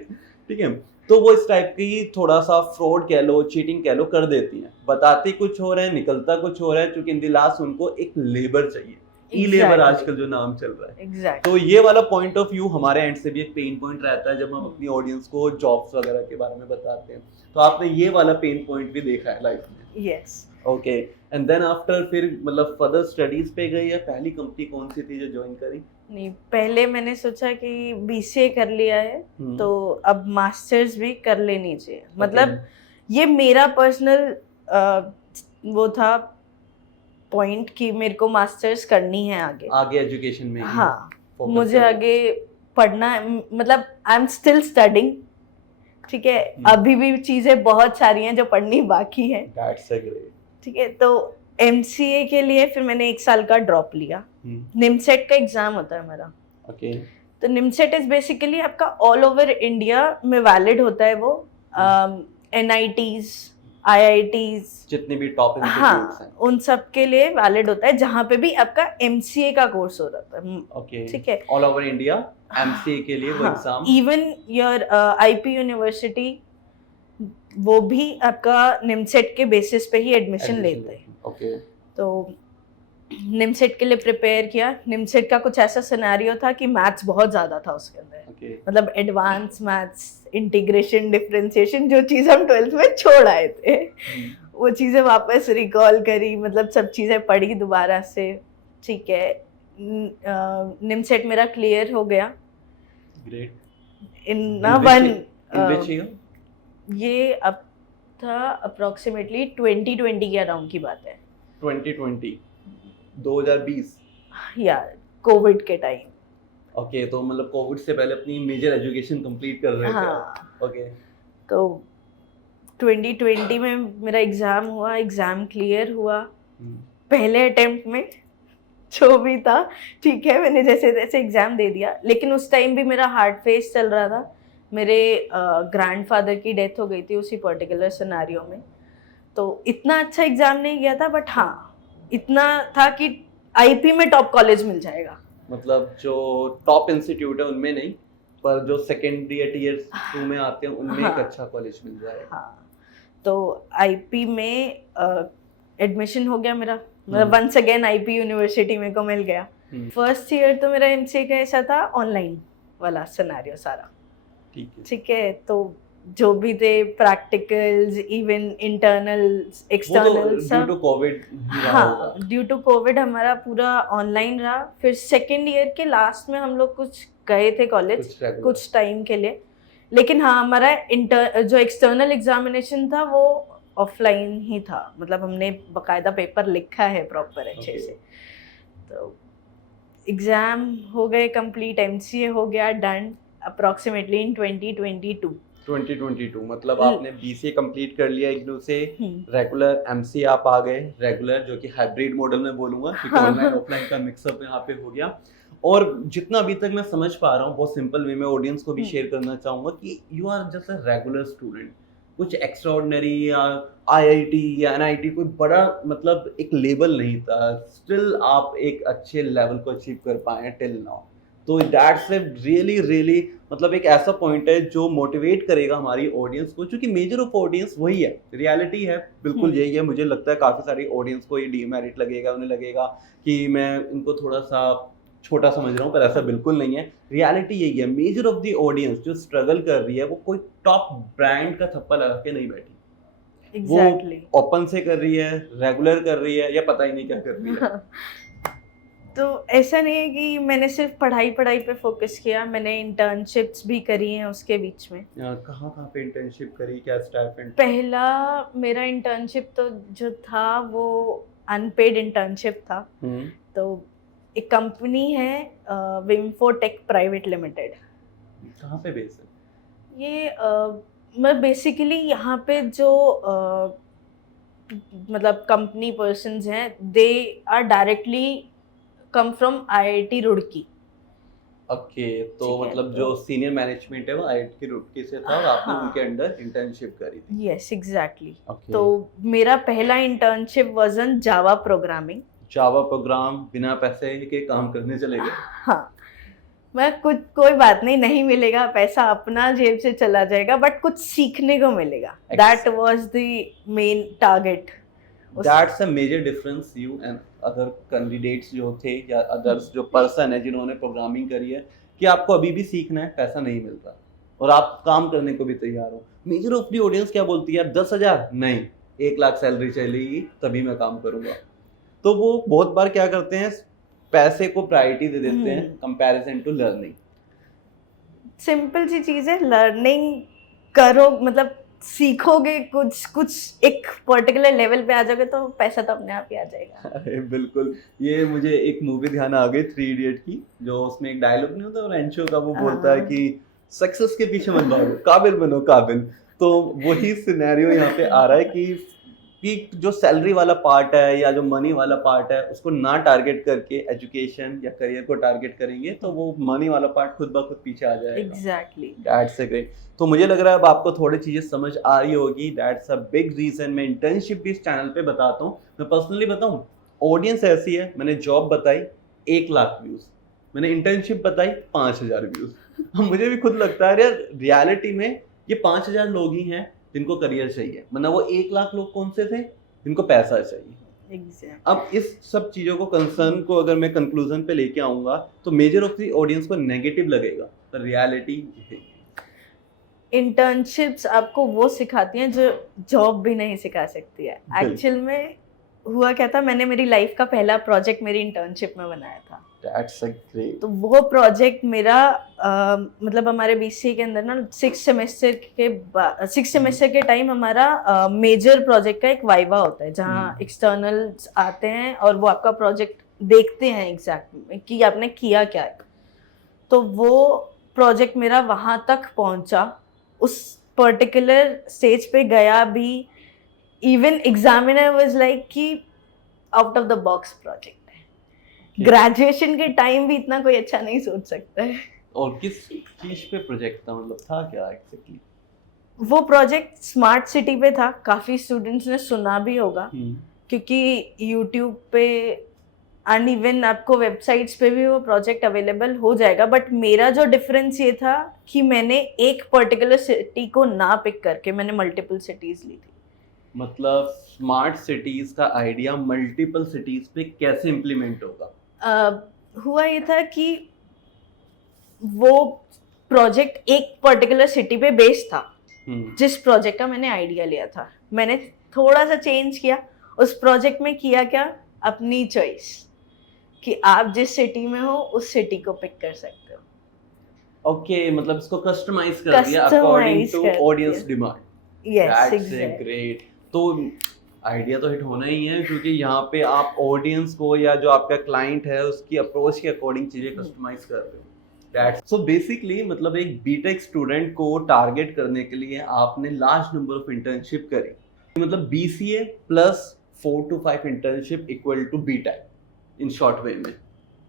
ठीक है। तो वो इस टाइप की थोड़ा सा फ्रॉड कह लो, चीटिंग कह लो कर देती हैं, बताते कुछ हो रहा है निकलता कुछ हो रहा है, क्योंकि इन द लास्ट उनको एक लेबर चाहिए, ई लेबर आजकल जो नाम चल रहा है। तो ये वाला पॉइंट ऑफ व्यू हमारे एंड से भी एक पेन पॉइंट रहता है जब हम अपनी ऑडियंस को जॉब्स वगैरह के बारे में बताते हैं। तो आपने ये वाला पेन पॉइंट भी देखा है लाइफ में? Yes. Okay and then after फिर मतलब फर्दर स्टडीज पे गई या पहली कंपनी कौन सी थी जो ज्वाइन करी? नहीं, पहले मैंने सोचा कि बीसीए कर लिया है तो अब मास्टर्स भी कर लेनी चाहिए। मतलब ये मेरा पर्सनल वो था पॉइंट कि मेरे को मास्टर्स करनी है आगे एजुकेशन में। हाँ, मुझे आगे पढ़ना है, मतलब आई एम स्टिल स्टडिंग, ठीक है। अभी भी चीजें बहुत सारी हैं जो पढ़नी बाकी है, ठीक है। तो एमसीए के लिए फिर मैंने 1 साल का ड्रॉप लिया। निमसेट का एग्जाम होता है मेरा। तो निमसेट इज बेसिकली आपका ऑल ओवर इंडिया में वैलिड होता है वो, एनआईटीज, आईआईटीज, जितने भी टॉप इंस्टीट्यूट्स हैं उन सब के लिए वैलिड होता है, जहाँ पे भी आपका एमसीए का कोर्स हो रहा है, ठीक है। ऑल ओवर इंडिया एमसीए के लिए वो exam, even your IP university वो भी आपका निमसेट के बेसिस पे ही एडमिशन लेते हैं। तो निमसेट के लिए प्रिपेयर किया। निमसेट का कुछ ऐसा सिनेरियो था कि मैथ्स बहुत ज़्यादा था उसके अंदर, मतलब एडवांस मैथ्स, इंटीग्रेशन, डिफरेंशिएशन, जो चीज़ हम 12th में छोड़ आए थे वो चीज़ें वापस रिकॉल करी, मतलब सब चीज़ें पढ़ी दोबारा से, ठीक है। निमसेट मेरा क्लियर हो गया। ये अब था अप्रोक्सीमेटली 2020 के अराउंड की बात है। 2020 या कोविड के टाइम। ओके तो मतलब कोविड से पहले अपनी मेजर एजुकेशन कंप्लीट कर रहे थे। ओके तो 2020 में मेरा एग्जाम हुआ, एग्जाम क्लियर हुआ पहले अटेम्प्ट में, जो भी था ठीक है, मैंने जैसे तैसे एग्जाम दे दिया। लेकिन उस टाइम भी मेरा हार्ड फेस चल रहा था, मेरे ग्रैंडफादर की डेथ हो गई थी उसी पर्टिकुलर सिनेरियो में। तो इतना अच्छा एग्जाम नहीं गया था, बट हाँ इतना था कि आईपी में टॉप कॉलेज मिल जाएगा, मतलब जो टॉप इंस्टीट्यूट है उनमें नहीं, पर जो सेकेंड टियर 2 में आते हैं उनमें एक अच्छा कॉलेज मिल जाएगा। हाँ, तो आईपी में एडमिशन हो गया मेरा, मतलब वंस अगेन आईपी यूनिवर्सिटी में को मिल गया। फर्स्ट ईयर तो मेरा एमसीए का ऐसा था ऑनलाइन वाला सिनेरियो सारा, ठीक है। तो जो भी थे प्रैक्टिकल्स, इवन इंटरनल्स, वो तो एक्सटर्नल ड्यू सब। टू कोविड ही रहा हाँ, होगा। ड्यू टू कोविड हमारा पूरा ऑनलाइन रहा। फिर सेकेंड ईयर के लास्ट में हम लोग कुछ गए थे कॉलेज कुछ regular। कुछ टाइम के लिए, लेकिन हाँ हमारा जो एक्सटर्नल एग्जामिनेशन था वो ऑफलाइन ही था, मतलब हमने बकायदा पेपर लिखा है प्रॉपर अच्छे Okay। से। तो एग्जाम हो गए कंप्लीट, एमसीए हो गया डन अप्रोक्सीमेटली इन 2022। 2022 मतलब हम्म। आपने बीसीए कंप्लीट कर लिया इग्नू से, हम्म। रेगुलर एमसीए आप आ गए, रेगुलर जो कि हाइब्रिड मॉडल में बोलूंगा क्योंकि हाँ। ऑनलाइन ऑफलाइन का मिक्सअप यहाँ पे हो गया। और जितना अभी तक मैं समझ पा रहा हूँ बहुत सिंपल वे में ऑडियंस को भी शेयर करना चाहूंगा कि you are just a regular student, कुछ एक्स्ट्राऑर्डिनरी या आईआईटी या एनआईटी कोई बड़ा मतलब एक लेवल नहीं था, स्टिल आप एक अच्छे लेवल को अचीव कर पाए टिल नाउ। तो दैट्स ए रियली रियली मतलब एक ऐसा पॉइंट है जो मोटिवेट करेगा हमारी ऑडियंस को, क्योंकि मेजर ऑफ ऑडियंस वही है, रियलिटी है बिल्कुल यही है। मुझे लगता है काफ़ी सारी ऑडियंस को ये डीमेरिट लगेगा, उन्हें लगेगा कि मैं इनको थोड़ा सा छोटा समझ रहा हूँ, पर ऐसा बिल्कुल नहीं है। रियलिटी यही है, मेजर ऑफ द ऑडियंस जो स्ट्रगल कर रही है वो कोई टॉप ब्रांड का थप्पा लगा के नहीं बैठी। एग्जैक्टली। वो ओपन से कर रही है, रेगुलर कर रही है, या पता ही नहीं क्या कर रही है। तो ऐसा नहीं है कि मैंने सिर्फ पढ़ाई पे फोकस किया, मैंने इंटर्नशिप्स भी करी हैं उसके बीच में। कहाँ पे इंटर्नशिप करी, क्या स्टाइपेंड? पहला मेरा इंटर्नशिप तो जो था वो अनपेड इंटर्नशिप था। तो एक कंपनी है विम्फोटेक प्राइवेट लिमिटेड। कहाँ पे बेस है ये मैं बेसिकली यहाँ पे जो मतलब कंपनी पर्सन्स हैं they are directly come from IIT Roorkee. Okay, तो ठीक है, मतलब तो- जो सीनियर मैनेजमेंट है वो आईआईटी रुड़की से था और आपने हाँ। उनके अंडर इंटर्नशिप करी थी। Yes exactly. ओके। तो मेरा पहला internship was in Java programming. Java program, बिना पैसे के काम करने चले गए? हाँ, मैं कुछ कोई बात नहीं मिलेगा पैसा, अपना जेब से चला जाएगा, बट कुछ सीखने को मिलेगा। That was the main target. That's a major difference you and other candidates जो थे या अदर्स जो पर्सन है जिन्होंने प्रोग्रामिंग करी है, कि आपको अभी भी सीखना है, पैसा नहीं मिलता और आप काम करने को भी तैयार हो। मेजर ऑफ दी ऑडियंस क्या बोलती है, 10,000 नहीं 1 लाख सैलरी चलेगी तभी मैं काम करूंगा। तो वो बहुत बार क्या करते हैं, पैसे को प्रायोरिटी दे देते हैं कंपैरिजन टू लर्निंग। सिंपल सी चीज है, लर्निंग करो मतलब सीखोगे कुछ एक पर्टिकुलर लेवल पे आ जाओगे तो पैसा तो अपने आप ही आ जाएगा। अरे बिल्कुल, ये मुझे एक मूवी ध्यान आ गई 3 इडियट की, जो उसमें एक डायलॉग नहीं होता रेंचो का, वो बोलता है कि सक्सेस के पीछे मत भागो, काबिल बनो काबिल। तो वही सिनेरियो यहाँ पे आ रहा है कि जो सैलरी वाला पार्ट है या जो मनी वाला पार्ट है उसको ना टारगेट करके एजुकेशन या करियर को टारगेट करेंगे तो वो मनी वाला पार्ट खुद ब खुद पीछे आ जाएगा। एग्जैक्टली। That's a great. तो मुझे लग रहा है अब आपको थोड़ी चीजें समझ आ रही होगी। दैट्स अ बिग रीजन मैं इंटर्नशिप भी इस चैनल पे बताता हूँ। मैं पर्सनली बताऊँ, ऑडियंस ऐसी है, मैंने जॉब बताई 1 लाख व्यूज, मैंने इंटर्नशिप बताई 5,000 व्यूज। मुझे भी खुद लगता है यार रियलिटी में ये 5,000 लोग ही हैं जिनको करियर चाहिए, वरना वो 1 लाख लोग कौन से थे जिनको पैसा चाहिए। Exactly. अब इस सब चीजों को कंसर्न को अगर मैं कंक्लूजन पे लेके आऊंगा तो मेजर ऑफ द ऑडियंस को नेगेटिव लगेगा, पर रियलिटी यही है। इंटर्नशिप्स आपको वो सिखाती हैं जो जॉब भी नहीं सिखा सकती है। एक्चुअल में हुआ क्या था, मैंने मेरी लाइफ का पहला प्रोजेक्ट मेरी इंटर्नशिप में बनाया था। That's a great. तो वो प्रोजेक्ट मेरा मतलब हमारे बीसीए के अंदर ना 6 सेमेस्टर के टाइम हमारा मेजर प्रोजेक्ट का एक वाइवा होता है जहाँ एक्सटर्नल्स आते हैं और वो आपका प्रोजेक्ट देखते हैं एग्जैक्ट कि आपने किया क्या है। तो वो प्रोजेक्ट मेरा वहाँ तक पहुँचा, उस पर्टिकुलर स्टेज पे गया भी। इवन एग्जामिनर वाज लाइक कि out of the box project है। ग्रेजुएशन के टाइम भी इतना कोई अच्छा नहीं सोच सकता है। और किस चीज पे प्रोजेक्ट था, मतलब था क्या एग्जैक्टली? वो प्रोजेक्ट स्मार्ट सिटी पे था। काफी स्टूडेंट्स ने सुना भी होगा क्योंकि यूट्यूब पे एंड इवन आपको वेबसाइट्स पे भी वो प्रोजेक्ट अवेलेबल हो जाएगा। बट मेरा जो डिफरेंस ये था कि मैंने एक पर्टिकुलर सिटी को ना पिक करके मैंने मल्टीपल सिटीज ली थी। मतलब स्मार्ट सिटीज का आइडिया मल्टीपल सिटीज पे कैसे इम्प्लीमेंट होगा? हुआ ये था कि वो प्रोजेक्ट एक पर्टिकुलर सिटी पे बेस्ड था, जिस प्रोजेक्ट का मैंने आइडिया लिया था मैंने थोड़ा सा चेंज किया। उस प्रोजेक्ट में किया क्या, अपनी चॉइस कि आप जिस सिटी में हो उस सिटी को पिक कर सकते हो। ओके, मतलब इसको कस्टमाइज कर दिया अकॉर्डिंग Customize टू कर ऑडियंस दिया। Demand. Yes that's exact. Great. तो आइडिया तो हिट होना ही है, क्योंकि यहाँ पे आप ऑडियंस को या जो आपका क्लाइंट है उसकी अप्रोच के अकॉर्डिंग चीजें कस्टमाइज कर रहे हो। दैट्स सो बेसिकली मतलब एक बीटेक स्टूडेंट को टारगेट करने के लिए आपने लार्ज नंबर ऑफ इंटर्नशिप करी, मतलब BCA plus 4 to 5 internship equal to BTech in short way में।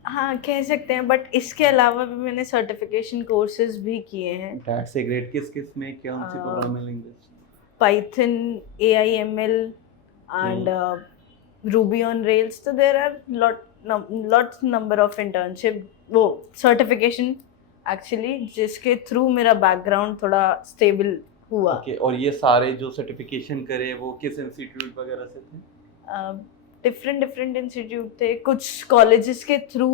हाँ कह सकते हैं, बट इसके अलावा भी मैंने सर्टिफिकेशन कोर्सेज भी किए हैं। That's great. किस में क्या उनसे programming language? Python, AIML and Ruby on Rails. So there are lots number of internship वो certification actually जिसके थ्रू मेरा बैकग्राउंड थोड़ा स्टेबल हुआ। ओके, और ये सारे जो सर्टिफिकेशन करे वो किस इंस्टीट्यूट वगैरह से थे? डिफरेंट इंस्टीट्यूट थे, कुछ कॉलेजेस के थ्रू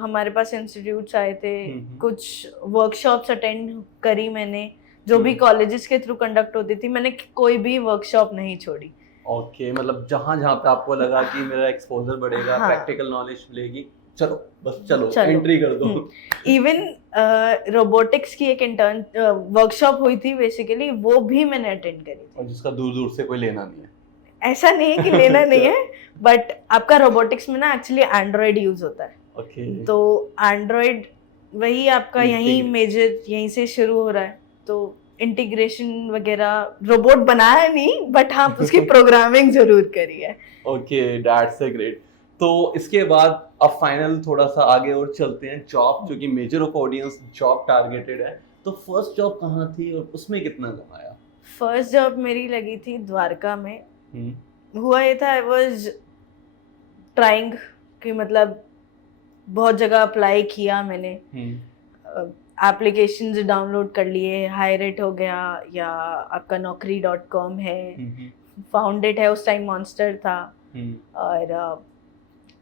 हमारे पास इंस्टीट्यूट्स आए थे, कुछ वर्कशॉप्स अटेंड करी मैंने जो भी कॉलेजेस के थ्रू कंडक्ट होती थी। मैंने कोई भी वर्कशॉप नहीं छोड़ी। ओके, मतलब जहाँ जहाँ पे आपको लगा कि मेरा एक्सपोजर बढ़ेगा, हाँ। प्रैक्टिकल नॉलेज मिलेगी, चलो बस चलो चलो। एंट्री कर दो। इवन रोबोटिक्स की एक इंटर्न वर्कशॉप हुई थी बेसिकली, वो भी मैंने अटेंड करी थी। और जिसका दूर दूर से कोई लेना नहीं है। ऐसा नहीं है कि लेना नहीं है, बट आपका रोबोटिक्स में ना एक्चुअली एंड्रॉयड यूज होता है। ओके, तो एंड्रॉयड वही आपका यहीं मेजर यहीं से शुरू हो रहा है। तो इंटीग्रेशन वगैरह रोबोट बनाया नहीं, बट हाँ उसकी प्रोग्रामिंग जरूर करी है। Okay, that's great. तो इसके बाद अब फाइनल थोड़ा सा आगे और चलते हैं। जॉब, जो कि measure of audience job targeted है, तो फर्स्ट जॉब कहाँ थी और उसमें कितना कमाया? फर्स्ट जॉब मेरी लगी थी द्वारका में। हुआ ये था, आई वाज ट्राइंग कि मतलब बहुत जगह अप्लाई किया मैंने, एप्लीकेशंस डाउनलोड कर लिए, हाईरेट हो गया या आपका naukri.com है, फाउंडेड है, उस टाइम मॉन्स्टर था, और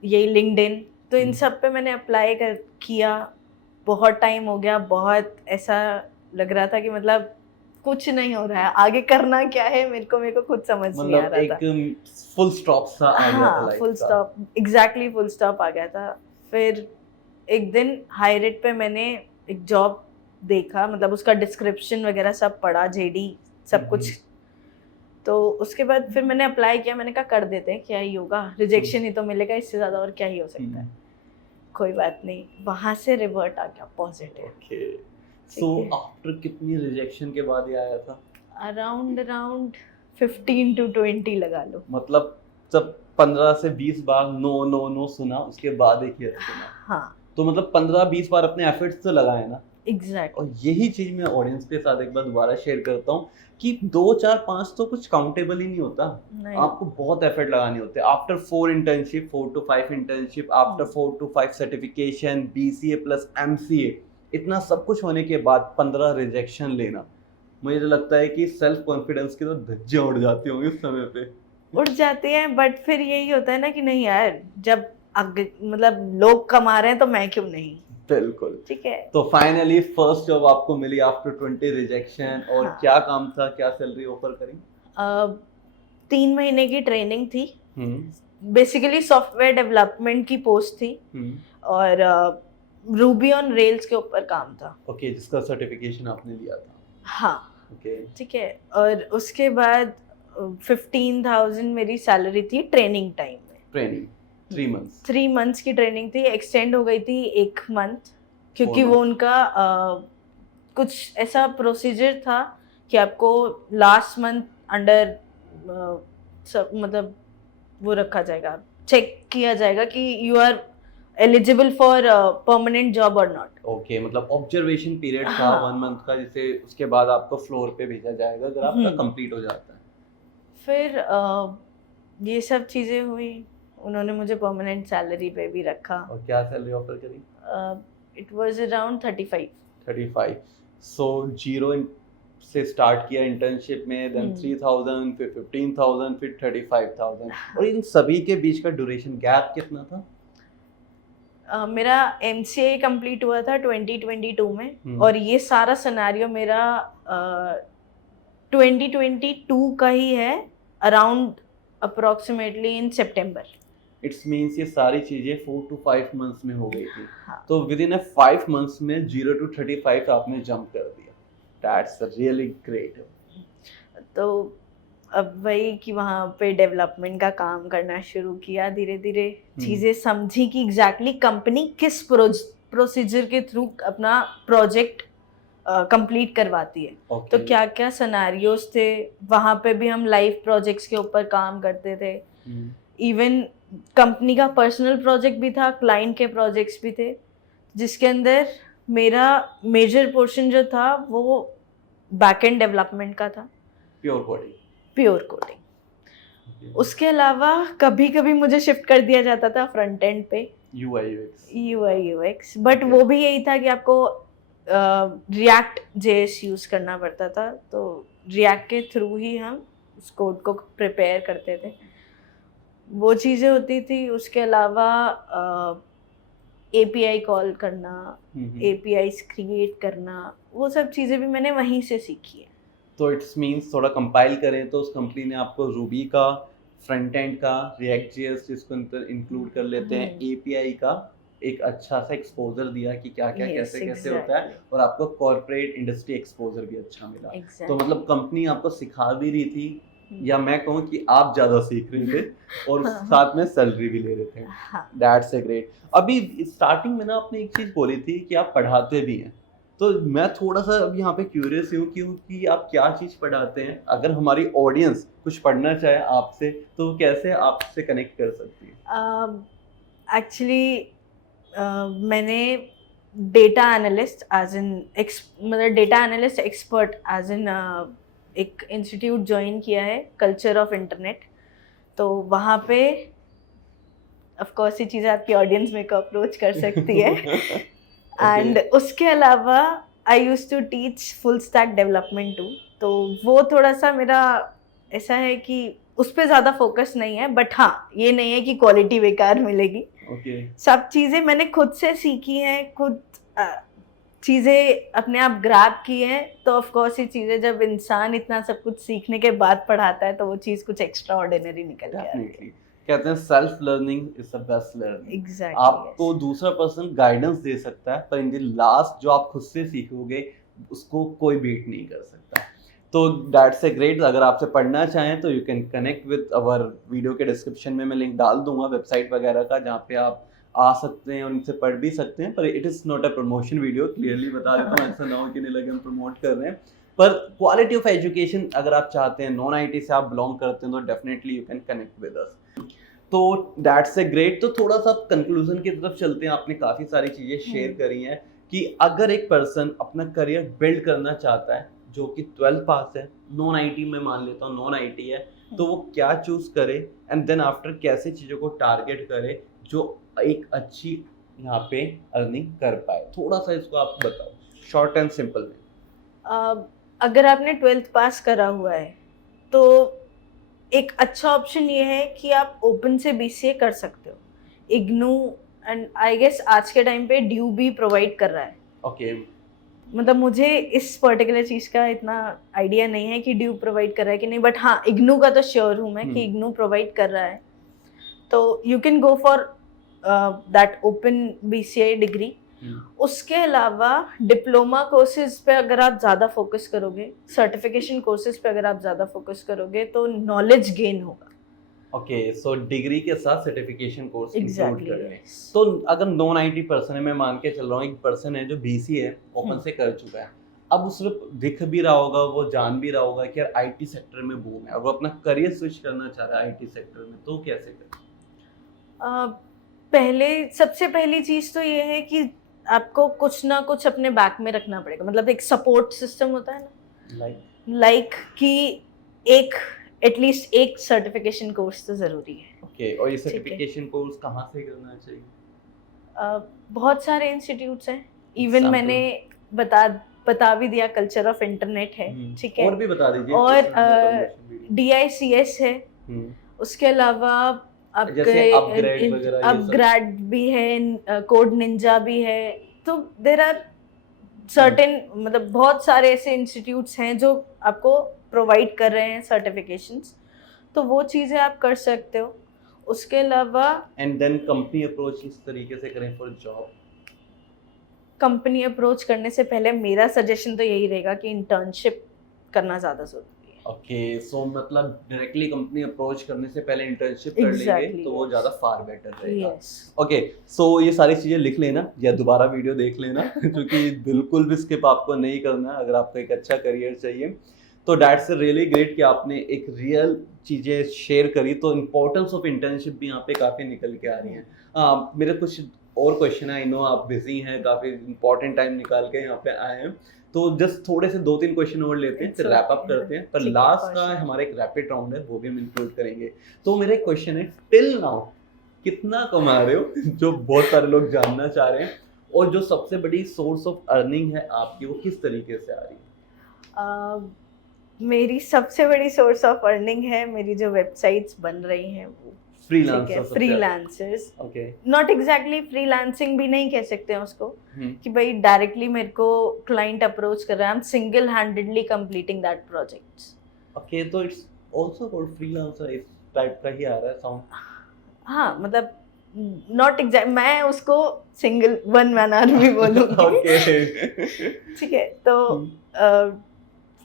यही लिंक्डइन। तो इन सब पे मैंने अप्लाई किया। बहुत टाइम हो गया, बहुत ऐसा लग रहा था कि मतलब कुछ नहीं हो रहा है, आगे करना क्या है मेरे को खुद समझ नहीं आ रहा था। एक फुल स्टॉप सा आ गया था लाइफ का। Full stop, exactly full stop आ गया था। फिर एक दिन हाईरेट पे मैंने एक जॉब देखा, मतलब उसका डिस्क्रिप्शन वगैरह सब पढ़ा, जेडी सब कुछ। तो उसके बाद फिर मैंने अप्लाई किया। मैंने कहा कर देते हैं, क्या ही होगा, रिजेक्शन ही तो मिलेगा, इससे ज़्यादा और क्या ही हो सकता है। कोई बात नहीं, वहाँ से रिवर्ट आ गया पॉजिटिव। ओके, सो आफ्टर कितनी रिजेक्शन के बाद ये आया था? अराउंड 15 to 20 लगा लो। मतलब जब 15 से 20 बार नो नो नो सुना, उसके बाद एक ही सुना। हाँ, तो मतलब 15-20 बार अपने एफर्ट्स तो लगाए ना। एग्जैक्ट। और यही चीज मैं ऑडियंस के साथ एक बार दोबारा शेयर करता हूँ कि 2 4 5 तो कुछ काउंटेबल ही नहीं होता। आपको बहुत एफर्ट लगाने होते हैं। After 4 internship, 4 to 5 internship, after 4 to 5 certification, BCA plus MCA, इतना सब कुछ होने के बाद 15 रिजेक्शन लेना, मुझे तो लगता है कि सेल्फ कॉन्फिडेंस की तो धज्जियां उड़ जाती होंगी उस समय पे। उड़ जाती हैं, बट फिर यही होता है ना कि नहीं यार, जब मतलब लोग कमा रहे हैं तो मैं क्यों नहीं। बिल्कुल, ठीक है। तो फाइनली फर्स्ट जॉब आपको मिली आफ्टर 20 रिजेक्शन। और हाँ। क्या काम था, क्या सैलरी ऑफर करी? 3 महीने की ट्रेनिंग थी। बेसिकली सॉफ्टवेयर डेवलपमेंट की पोस्ट थी, और रूबी ऑन रेल्स के ऊपर काम था। ओके, जिसका सर्टिफिकेशन आपने लिया था। हाँ, ओके, ठीक है। और उसके बाद 15,000 मेरी सैलरी थी ट्रेनिंग टाइम में। Training 3 months? 3 मंथ्स की ट्रेनिंग थी, एक्सटेंड हो गई थी 1 मंथ, क्योंकि 4 वो उनका कुछ ऐसा प्रोसीजर था कि आपको लास्ट मंथ अंडर सब मतलब वो रखा जाएगा, चेक किया जाएगा कि you are eligible for permanent job और नॉट। ओके, मतलब ऑब्जर्वेशन पीरियड था हाँ। 1 मंथ का, जिसे उसके बाद आपको फ्लोर पे भेजा जाएगा अगर आपका कंप्लीट हो जाता है। फिर ये सब चीज़ें हुई, उन्होंने मुझे परमानेंट सैलरी पे भी रखा। और क्या सैलरी ऑफर करी? It was around 35। So zero से स्टार्ट किया इंटर्नशिप में, देन 3,000, फिर 15,000, फिर 35,000। और इन सभी के बीच का ड्यूरेशन गैप कितना था? मेरा MCA कंप्लीट हुआ था 2022 में, और ये सारा सिनेरियो मेरा 2022 का ही है, around approximately in September. It's means ये सारी चीजें 4 to 5 मंथ्स में हो गई थी। हाँ। तो विद इन 5 मंथ्स में 0 to 35 आपने जंप कर दिया। That's really great. तो अब वही कि वहाँ पे डेवलपमेंट का काम करना शुरू किया, धीरे धीरे चीज़ें समझी कि एग्जैक्टली कंपनी किस प्रोसीजर के थ्रू अपना प्रोजेक्ट कंप्लीट करवाती है। तो क्या क्या सिनेरियोज थे, वहाँ पे भी हम लाइव प्रोजेक्ट्स के ऊपर काम करते थे। इवन कंपनी का पर्सनल प्रोजेक्ट भी था, क्लाइंट के प्रोजेक्ट्स भी थे, जिसके अंदर मेरा मेजर पोर्शन जो था वो बैकएंड डेवलपमेंट का था, प्योर कोडिंग। उसके अलावा कभी कभी मुझे शिफ्ट कर दिया जाता था फ्रंट एंड पे, UI UX, बट वो भी यही था कि आपको रिएक्ट JS यूज़ करना पड़ता था, तो रिएक्ट के थ्रू ही हम उस कोड को प्रिपेयर करते थे, वो चीज़ें होती थी। उसके अलावा API कॉल करना, APIs क्रिएट करना, वो सब चीज़ें भी मैंने वहीं से सीखी है। तो इट्स मीन्स थोड़ा कंपाइल करें तो उस कंपनी ने आपको रूबी का, फ्रंट एंड का, रिएक्ट जेएस जिसको इंक्लूड कर लेते हैं, API का एक अच्छा सा एक्सपोजर दिया कि क्या क्या कैसे कैसे होता है, और आपको कॉर्पोरेट इंडस्ट्री एक्सपोजर भी अच्छा मिला। तो मतलब कंपनी आपको सिखा भी रही थी, या मैं कहूँ कि आप ज़्यादा सीख रहे थे और साथ में सैलरी भी ले रहे थे। That's a great. अभी स्टार्टिंग में ना आपने एक चीज़ बोली थी कि आप पढ़ाते भी हैं, तो मैं थोड़ा सा अब यहाँ पे क्यूरियस हूँ क्योंकि आप क्या चीज़ पढ़ाते हैं। अगर हमारी ऑडियंस कुछ पढ़ना चाहे आपसे तो वो कैसे आपसे कनेक्ट कर सकती है? एक्चुअली मैंने डेटा एनालिस्ट एज इन मतलब data analyst expert as in एक इंस्टीट्यूट ज्वाइन किया है, कल्चर ऑफ इंटरनेट। तो वहाँ पे ऑफ कोर्स ये चीज़ें आपकी ऑडियंस में को अप्रोच कर सकती है। एंड उसके अलावा I use to teach full stack development too, तो वो थोड़ा सा मेरा ऐसा है कि उस पर ज़्यादा फोकस नहीं है, बट हाँ ये नहीं है कि क्वालिटी बेकार मिलेगी। सब चीज़ें मैंने खुद से सीखी हैं, खुद चीज़ें अपने आप ग्रैब की हैं, तो ऑफ कोर्स ये चीज़ें जब इंसान इतना सब कुछ सीखने के बाद पढ़ाता है तो वो चीज़ कुछ एक्स्ट्रा ऑर्डिनरी निकल के आती है। कहते हैं self learning is the best learning. Exactly, आपको दूसरा पर्सन गाइडेंस दे सकता है, पर इन द लास्ट जो आप खुद से सीखोगे उसको कोई बीट नहीं कर सकता। तो दैट्स ए ग्रेट। अगर आपसे पढ़ना चाहें तो you can connect with our video के डिस्क्रिप्शन में मैं लिंक डाल दूंगा वेबसाइट वगैरह का, जहाँ पे आप आ सकते हैं और इनसे पढ़ भी सकते हैं। पर it is not a promotion video, clearly बता देता हूँ, ऐसा ना हो कि नहीं लगे हम प्रमोट कर रहे हैं। पर क्वालिटी ऑफ एजुकेशन अगर आप चाहते हैं, नॉन IT से आप बिलोंग करते हैं, तो definitely you can connect with us. तो दैट्स ए ग्रेट। तो थोड़ा सा कंक्लूजन की तरफ चलते हैं। आपने काफ़ी सारी चीज़ें शेयर करी हैं कि अगर एक पर्सन अपना करियर बिल्ड करना चाहता है जो कि 12th पास है, नॉन IT में मान लेता हूँ नॉन IT है, तो वो क्या चूज़ करे एंड देन आफ्टर कैसे चीज़ों को टारगेट करे जो एक अच्छी यहाँ पे अर्निंग कर पाए। थोड़ा सा इसको आप बताओ शॉर्ट एंड सिंपल में। अगर आपने 12th पास करा हुआ है तो एक अच्छा ऑप्शन ये है कि आप ओपन से BCA कर सकते हो। इग्नू एंड आई गेस आज के टाइम पे ड्यू भी प्रोवाइड कर रहा है। ओके, मतलब मुझे इस पर्टिकुलर चीज़ का इतना आइडिया नहीं है कि ड्यू प्रोवाइड कर रहा है कि नहीं, बट हाँ इग्नू का तो श्योर हूँ मैं कि इग्नू प्रोवाइड कर रहा है। तो you can go for that open BCA degree. उसके अलावा डिप्लोमा कोर्सेज पे अगर आप ज़्यादा फोकस करोगे, सर्टिफिकेशन कोर्सेज पे अगर आप ज़्यादा फोकस करोगे तो नॉलेज गेन होगा। ओके, सो डिग्री के साथ सर्टिफिकेशन कोर्स एग्जैक्टली इंक्लूड करें। तो अगर नॉन IT पर्सन है, मैं मान के चल रहा हूँ एक पर्सन है जो BCA ओपन से कर चुका है, अब उसको दिख भी रहा होगा, वो जान भी रहा होगा कि यार IT सेक्टर में बूम है और वो अपना करियर स्विच करना चाह रहा है IT सेक्टर में, तो कैसे करें? सबसे पहली चीज़ तो ये है कि आपको कुछ ना कुछ अपने बैक में रखना पड़ेगा। मतलब एक सपोर्ट सिस्टम होता है ना, लाइक कि एक एटलीस्ट एक सर्टिफिकेशन कोर्स तो ज़रूरी है। ओके, और ये सर्टिफिकेशन कोर्स कहाँ से करना चाहिए? बहुत सारे इंस्टीट्यूट्स हैं। इवन मैंने बता भी दिया, कल्चर ऑफ इंटरनेट है, ठीक है, और भी बता दीजिए। और DICS है। उसके अलावा अपग्रेड भी है, कोड निंजा भी है। तो देयर आर सर्टेन, मतलब बहुत सारे ऐसे इंस्टीट्यूट्स हैं जो आपको प्रोवाइड कर रहे हैं सर्टिफिकेशंस, तो वो चीज़ें आप कर सकते हो। उसके अलावा एंड देन कंपनी अप्रोच इस तरीके से करें फॉर जॉब? कंपनी अप्रोच करने से पहले मेरा सजेशन तो यही रहेगा कि इंटर्नशिप करना ज़्यादा ज़रूरी है। ओके, सो मतलब डायरेक्टली कंपनी अप्रोच करने से पहले इंटर्नशिप कर लेंगे Exactly, तो वो yes. ज़्यादा फार बेटर रहेगा। यस, ओके, सो ये सारी चीज़ें लिख लेना या दोबारा वीडियो देख लेना क्योंकि बिल्कुल भी स्किप आपको नहीं करना अगर आपको एक अच्छा करियर चाहिए। तो दैट्स रियली ग्रेट कि आपने एक रियल चीज़ें शेयर करी, तो इम्पोर्टेंस ऑफ इंटर्नशिप भी यहाँ पे काफ़ी निकल के आ रही हैं। मेरे कुछ और क्वेश्चन है, आई नो आप बिजी हैं, काफ़ी इंपॉर्टेंट टाइम निकाल के यहाँ पे आए हैं, तो जस्ट थोड़े से 2-3 क्वेश्चन और लेते हैं, फिर रैप अप करते हैं। पर ठीक है, लास्ट का हमारा एक रैपिड राउंड है, वो भी हम इंक्लूड करेंगे। तो मेरा एक क्वेश्चन है, टिल नाउ कितना कमा रहे हो जो बहुत सारे लोग जानना चाह रहे हैं, और जो सबसे बड़ी सोर्स ऑफ अर्निंग है आपकी वो किस तरीके से आ रही है? मेरी सबसे बड़ी सोर्स ऑफ अर्निंग है मेरी जो वेबसाइट्स बन रही हैं वो। Freelancer? Freelancers, okay, not exactly freelancing भी नहीं कह सकते हैं उसको, कि भाई डायरेक्टली मेरे को क्लाइंट अप्रोच कर रहा है, I am single handedly completing that projects. Okay, तो इट्स आल्सो कॉल्ड फ्रीलांसर, इस टाइप का ही आ रहा है साउंड। हाँ, मतलब नॉट एग्जैक्ट, मैं उसको सिंगल वन मैन आर्मी बोलूँगी। ओके, ठीक है, तो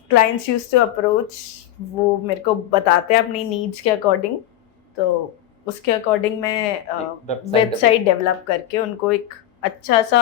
क्लाइंट्स यूज टू अप्रोच, वो मेरे को बताते हैं अपनी नीड्स के अकॉर्डिंग, तो उसके अकॉर्डिंग मैं वेबसाइट डेवलप करके उनको एक अच्छा सा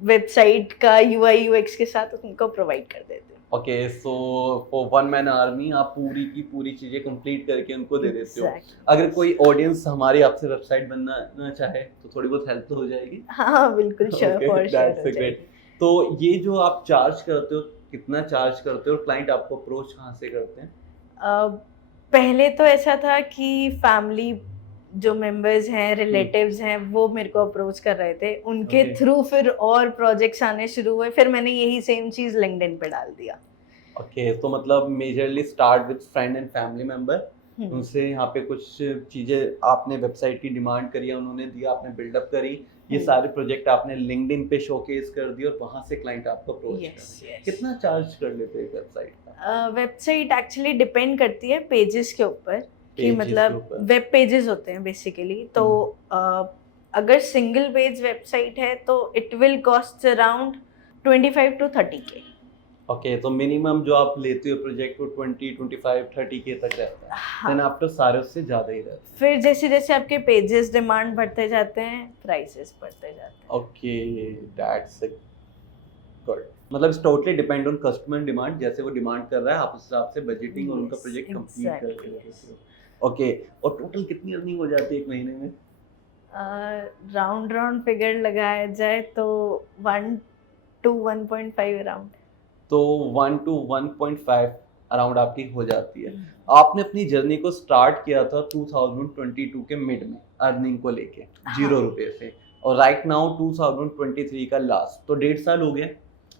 वेबसाइट का UI UX के साथ उनको प्रोवाइड कर देते हैं। Okay, so for one man army आप पूरी की पूरी चीजें कंप्लीट करके उनको दे देते हो। Exactly. अगर कोई ऑडियंस हमारी आपसे वेबसाइट बनना चाहे तो थोड़ी बहुत हेल्प तो हो जाएगी? हाँ बिल्कुल, sure, Okay, for that's sure. great. तो ये जो आप चार्ज करते हो, कितना चार्ज करते हो और क्लाइंट आपको अप्रोच कहाँ से करते हैं? पहले तो ऐसा था कि फैमिली जो मेंबर्स हैं, रिलेटिव्स हैं, वो मेरे को अप्रोच कर रहे थे, उनके Okay. थ्रू फिर और प्रोजेक्ट्स आने शुरू हुए, फिर मैंने यही सेम चीज़ लिंक्डइन पे डाल दिया। ओके, तो मतलब majorly start with friend and family member, hmm, उनसे यहाँ पे कुछ चीजें आपने वेबसाइट की डिमांड करी, उन्होंने दिया, आपने बिल्डअप करी, ये सारे प्रोजेक्ट आपने लिंक्डइन पे शोकेस कर दिए और वहां से क्लाइंट आपको अप्रोच Yes, कर। yes. कितना चार्ज कर लेते हैं वेबसाइट का? वेबसाइट एक्चुअली डिपेंड करती है पेजेस के ऊपर, कि Pages के मतलब ऊपर। वेब पेजेस होते हैं बेसिकली, तो अगर सिंगल पेज वेबसाइट है तो it will cost around 25 to 30K। Okay, तो मिनिमम जो आप लेते हो प्रोजेक्ट को 20-25-30K तक रहता है, हाँ, देन आफ्टर सारे उससे ज्यादा ही रहता है। फिर जैसे जैसे आपके पेजेस डिमांड बढ़ते जाते हैं, प्राइसेस बढ़ते जाते हैं। Okay, that's good. मतलब it's totally depend on customer demand, जैसे वो डिमांड कर रहा है आप उस हिसाब से बजटिंग और उनका Yes, प्रोजेक्ट कंप्लीट exactly, करके yes. देते हो। ओके, और टोटल कितनी अर्निंग हो जाती है एक महीने में? राउंड फिगर लगाया जाए तो 1 to 1.5 अराउंड। तो 1 to 1.5 अराउंड आपकी हो जाती है। आपने अपनी जर्नी को स्टार्ट किया था 2022 के मिड में अर्निंग को लेके, हाँ। 0 रुपए से, और राइट नाउ 2023 का लास्ट, तो 1.5 साल हो गया।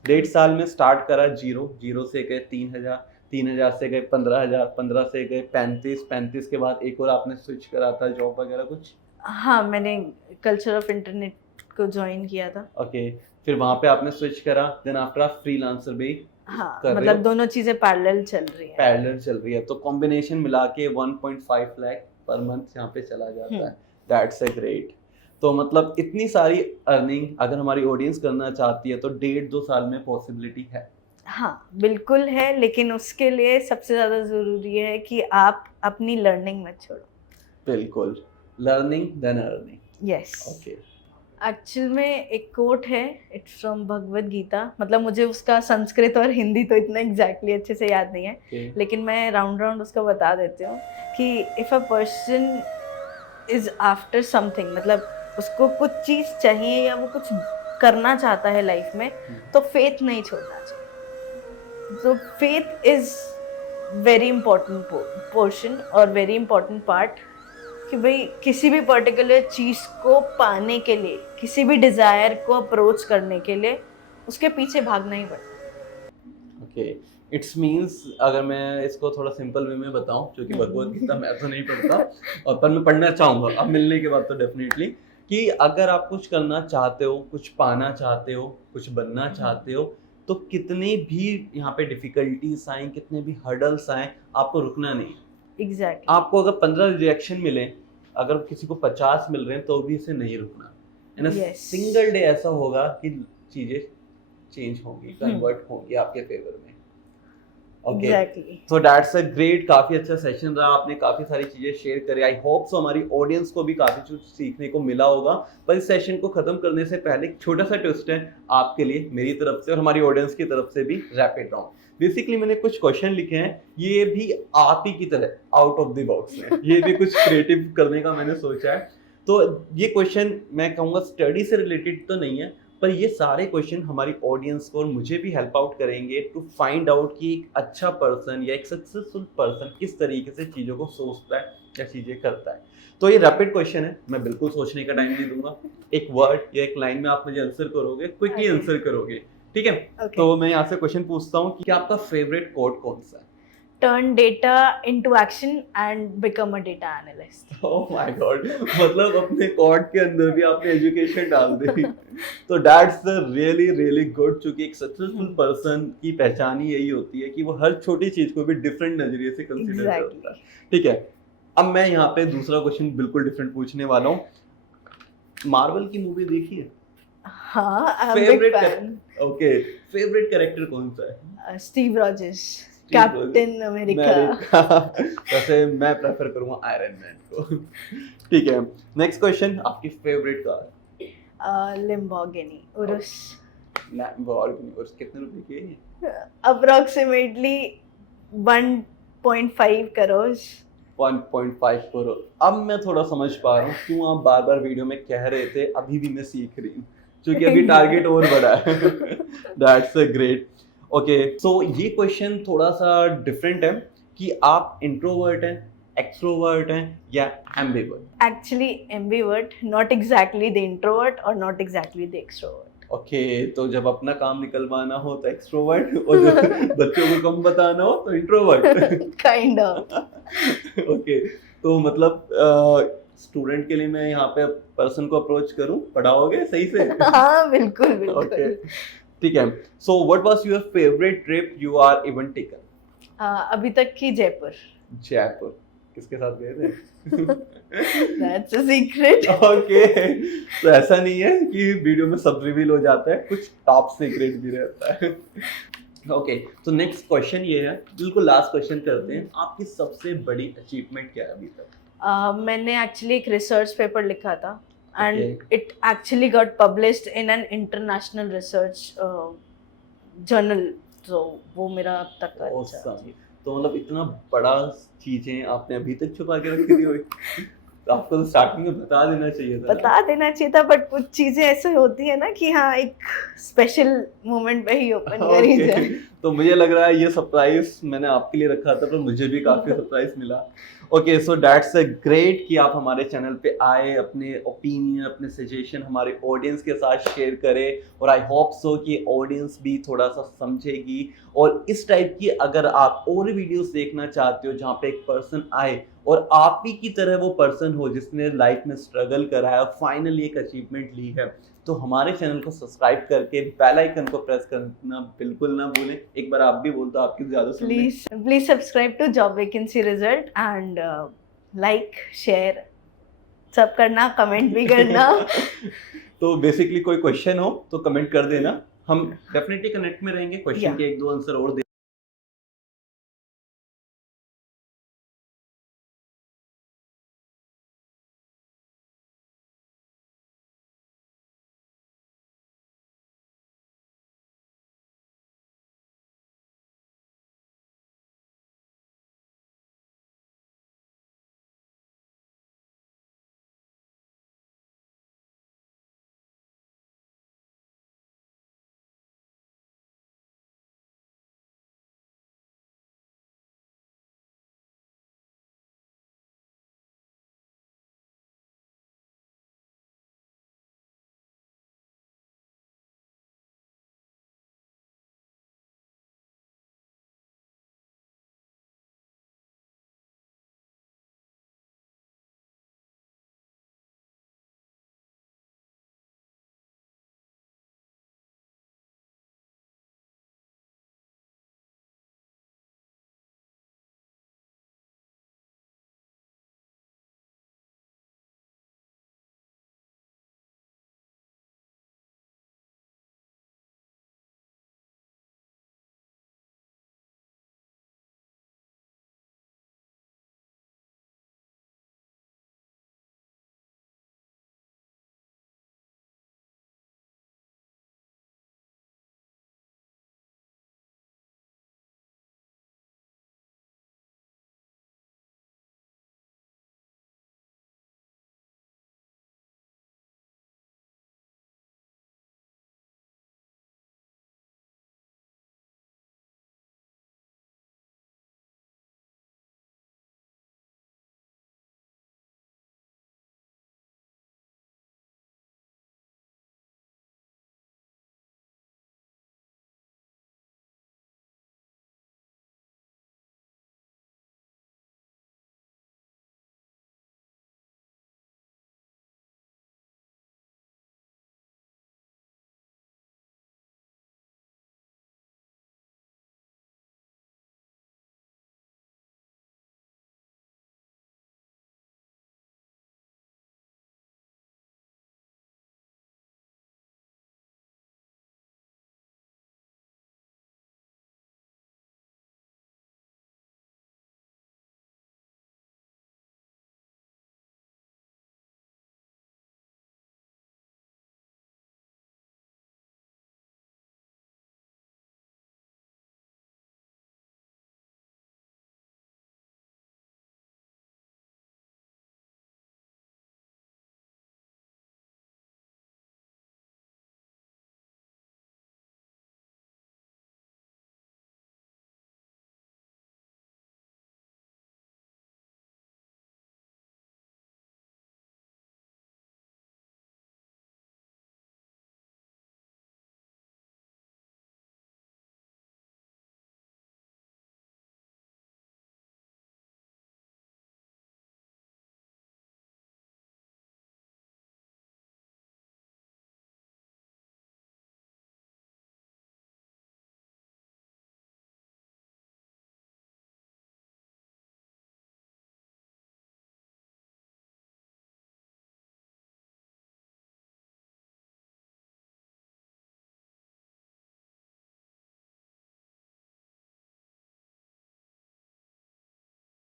1.5 साल में स्टार्ट करा जीरो से गए 3,000, 3,000 से गए 15,000, 15 से गए 35, 35 के बाद एक और आपने स्विच करा था जॉब वगैरह कुछ? हाँ, मैंने कल्चर ऑफ इंटरनेट को ज्वाइन किया था। ओके, फिर वहाँ पे आपने स्विच करा, देन आफ्टर आप फ्रीलांसर भी हाँ, कर रहे मतलब हो? दोनों चीजें पैरेलल चल रही हैं। पैरेलल चल रही है, तो कॉम्बिनेशन मिला के 1.5 लाख पर मंथ यहाँ पे चला जाता है। That's a great. तो मतलब इतनी सारी अर्निंग अगर हमारी ऑडियंस करना चाहती है तो 1.5-2 साल में पॉसिबिलिटी है? हाँ बिल्कुल है, लेकिन उसके लिए सबसे ज़्यादा ज़रूरी है कि आप अपनी लर्निंग मत छोड़ो। बिल्कुल, learning then earning. Yes, okay, actual में एक कोट है, इट्स फ्रॉम भगवद गीता, मतलब मुझे उसका संस्कृत और हिंदी तो इतना एग्जैक्टली अच्छे से याद नहीं है, लेकिन मैं राउंड उसका बता देती हूँ कि if a person is after something, मतलब उसको कुछ चीज़ चाहिए या वो कुछ करना चाहता है लाइफ में, तो फेथ नहीं छोड़ना चाहिए। तो faith is very important portion और वेरी इंपॉर्टेंट पार्ट, कि भाई किसी भी पर्टिकुलर चीज़ को पाने के लिए, किसी भी डिज़ायर को अप्रोच करने के लिए उसके पीछे भागना ही पड़ता है। ओके, इट्स मीन्स अगर मैं इसको थोड़ा सिंपल वे में बताऊं, क्योंकि भगवद गीता मैं तो नहीं पढ़ता और पर मैं पढ़ना चाहूँगा अब मिलने के बाद तो डेफिनेटली, कि अगर आप कुछ करना चाहते हो, कुछ पाना चाहते हो, कुछ बनना चाहते हो, तो कितने भी यहाँ पे डिफिकल्टीज आए, कितने भी हर्डल्स आए, आपको रुकना नहीं है। एग्जैक्टली। आपको अगर 15 रिजेक्शन मिले, अगर किसी को 50 मिल रहे हैं, तो भी इसे नहीं रुकना। इन Yes. सिंगल डे ऐसा होगा कि चीजें चेंज होंगी, कन्वर्ट होंगी आपके फेवर में। Okay, exactly. So that's a great, काफी अच्छा सेशन रहा, आपने काफी सारी चीजें शेयर करी। आई होप सो हमारी ऑडियंस को भी काफी कुछ सीखने को मिला होगा। पर इस सेशन को खत्म करने से पहले एक छोटा सा ट्विस्ट है आपके लिए, मेरी तरफ से और हमारी ऑडियंस की तरफ से भी, रैपिड राउंड। बेसिकली मैंने कुछ क्वेश्चन लिखे हैं, ये भी आप ही की तरह आउट ऑफ द बॉक्स है, ये भी कुछ क्रिएटिव करने का मैंने सोचा है। तो ये क्वेश्चन मैं कहूँगा स्टडी से रिलेटेड तो नहीं है, पर ये सारे क्वेश्चन हमारी ऑडियंस को और मुझे भी हेल्प आउट करेंगे टू फाइंड आउट कि एक अच्छा पर्सन या एक सक्सेसफुल पर्सन किस तरीके से चीज़ों को सोचता है या चीज़ें करता है। तो ये रैपिड क्वेश्चन है, मैं बिल्कुल सोचने का टाइम नहीं दूंगा। एक वर्ड या एक लाइन में आप मुझे आंसर करोगे, क्विकली आंसर करोगे, ठीक है? तो मैं यहाँ से क्वेश्चन पूछता हूँ कि आपका फेवरेट कोट कौन सा है? Turn data into action and become a data analyst. Oh my God, मतलब अपने कोड के अंदर भी आपने एजुकेशन डाल दी। तो दैट्स रियली रियली गुड, क्योंकि एक सक्सेसफुल पर्सन की पहचान ही यही होती है कि वो हर छोटी चीज को भी डिफरेंट नजरिए से कंसीडर करता है। ठीक है, अब मैं यहाँ पे दूसरा क्वेश्चन बिल्कुल डिफरेंट पूछने वाला हूँ। मार्वल की मूवी देखी है? हाँ, I'm a big fan. Okay, favourite character कौन सा है? Steve Rogers, captain America. वैसे मैं प्रेफर करूंगा आयरन मैन को। ठीक है, नेक्स्ट क्वेश्चन, आपकी favourite car? Lamborghini Urus. Lamborghini Urs कितने रुपए की है ये? Approximately 1.5 करोड़। 1.5 करोड़। अब मैं थोड़ा समझ पा रहा हूँ क्यों आप बार बार वीडियो में कह रहे थे अभी भी मैं सीख रही हूँ, क्योंकि अभी टारगेट और बड़ा है। That's a great. ओके, सो ये क्वेश्चन थोड़ा सा डिफरेंट है कि आप इंट्रोवर्ट हैं, एक्सट्रोवर्ट हैं या ambivert? Actually ambivert, not exactly the introvert or not exactly the extrovert. Okay, तो जब अपना काम निकलवाना हो तो एक्सट्रोवर्ट और जब बच्चों को कम बताना हो तो इंट्रोवर्ट। Kind of. ओके, तो मतलब स्टूडेंट के लिए मैं यहाँ पे पर्सन को अप्रोच करूँ, पढ़ाओगे सही से? हाँ बिल्कुल बिल्कुल। ओके, ठीक है। So what was your favourite trip you are even taken? अभी तक की जयपुर। जयपुर किसके साथ गए थे? That's a secret. ओके, तो ऐसा नहीं है कि वीडियो में सब रिवील हो जाता है, कुछ टॉप सीक्रेट भी रहता है। ओके, तो नेक्स्ट क्वेश्चन ये है, बिल्कुल लास्ट क्वेश्चन करते हैं, आपकी सबसे बड़ी अचीवमेंट क्या है अभी तक? मैंने एक्चुअली एक रिसर्च पेपर लिखा था and it actually got published in an international research journal, तो वो मेरा अब तक का अच्छा Awesome. तो मतलब इतना बड़ा चीजें आपने अभी तक छुपा के रखी थी हुई। तो आपको तो स्टार्टिंग में बता देना चाहिए था। बता देना चाहिए था, बट कुछ चीजें ऐसे होती है ना कि हाँ एक स्पेशल मोमेंट पे ही ओपन करी जाए। तो मुझे लग रहा है ये सरप्राइज मैंने आपके लिए रखा था, पर मुझे भी काफी सरप्राइज मिला। Okay, so that's a great कि आप हमारे चैनल पे आए, अपने ओपिनियन, अपने सजेशन हमारे ऑडियंस के साथ शेयर करें, और आई होप सो कि ऑडियंस भी थोड़ा सा समझेगी। और इस टाइप की अगर आप और वीडियोस देखना चाहते हो जहाँ पे एक पर्सन आए और आप ही की तरह वो पर्सन हो जिसने लाइफ में स्ट्रगल करा है और फाइनली एक अचीवमेंट ली है, तो हमारे चैनल को सब्सक्राइब करके बेल आइकन को प्रेस करना बिल्कुल ना भूलें। एक बार आप भी बोल दो, आपकी ज्यादा सुनने। Please subscribe to job vacancy result and like share सब करना, कमेंट भी करना। तो बेसिकली कोई क्वेश्चन हो तो कमेंट कर देना, हम डेफिनेटली कनेक्ट में रहेंगे, क्वेश्चन के एक दो आंसर और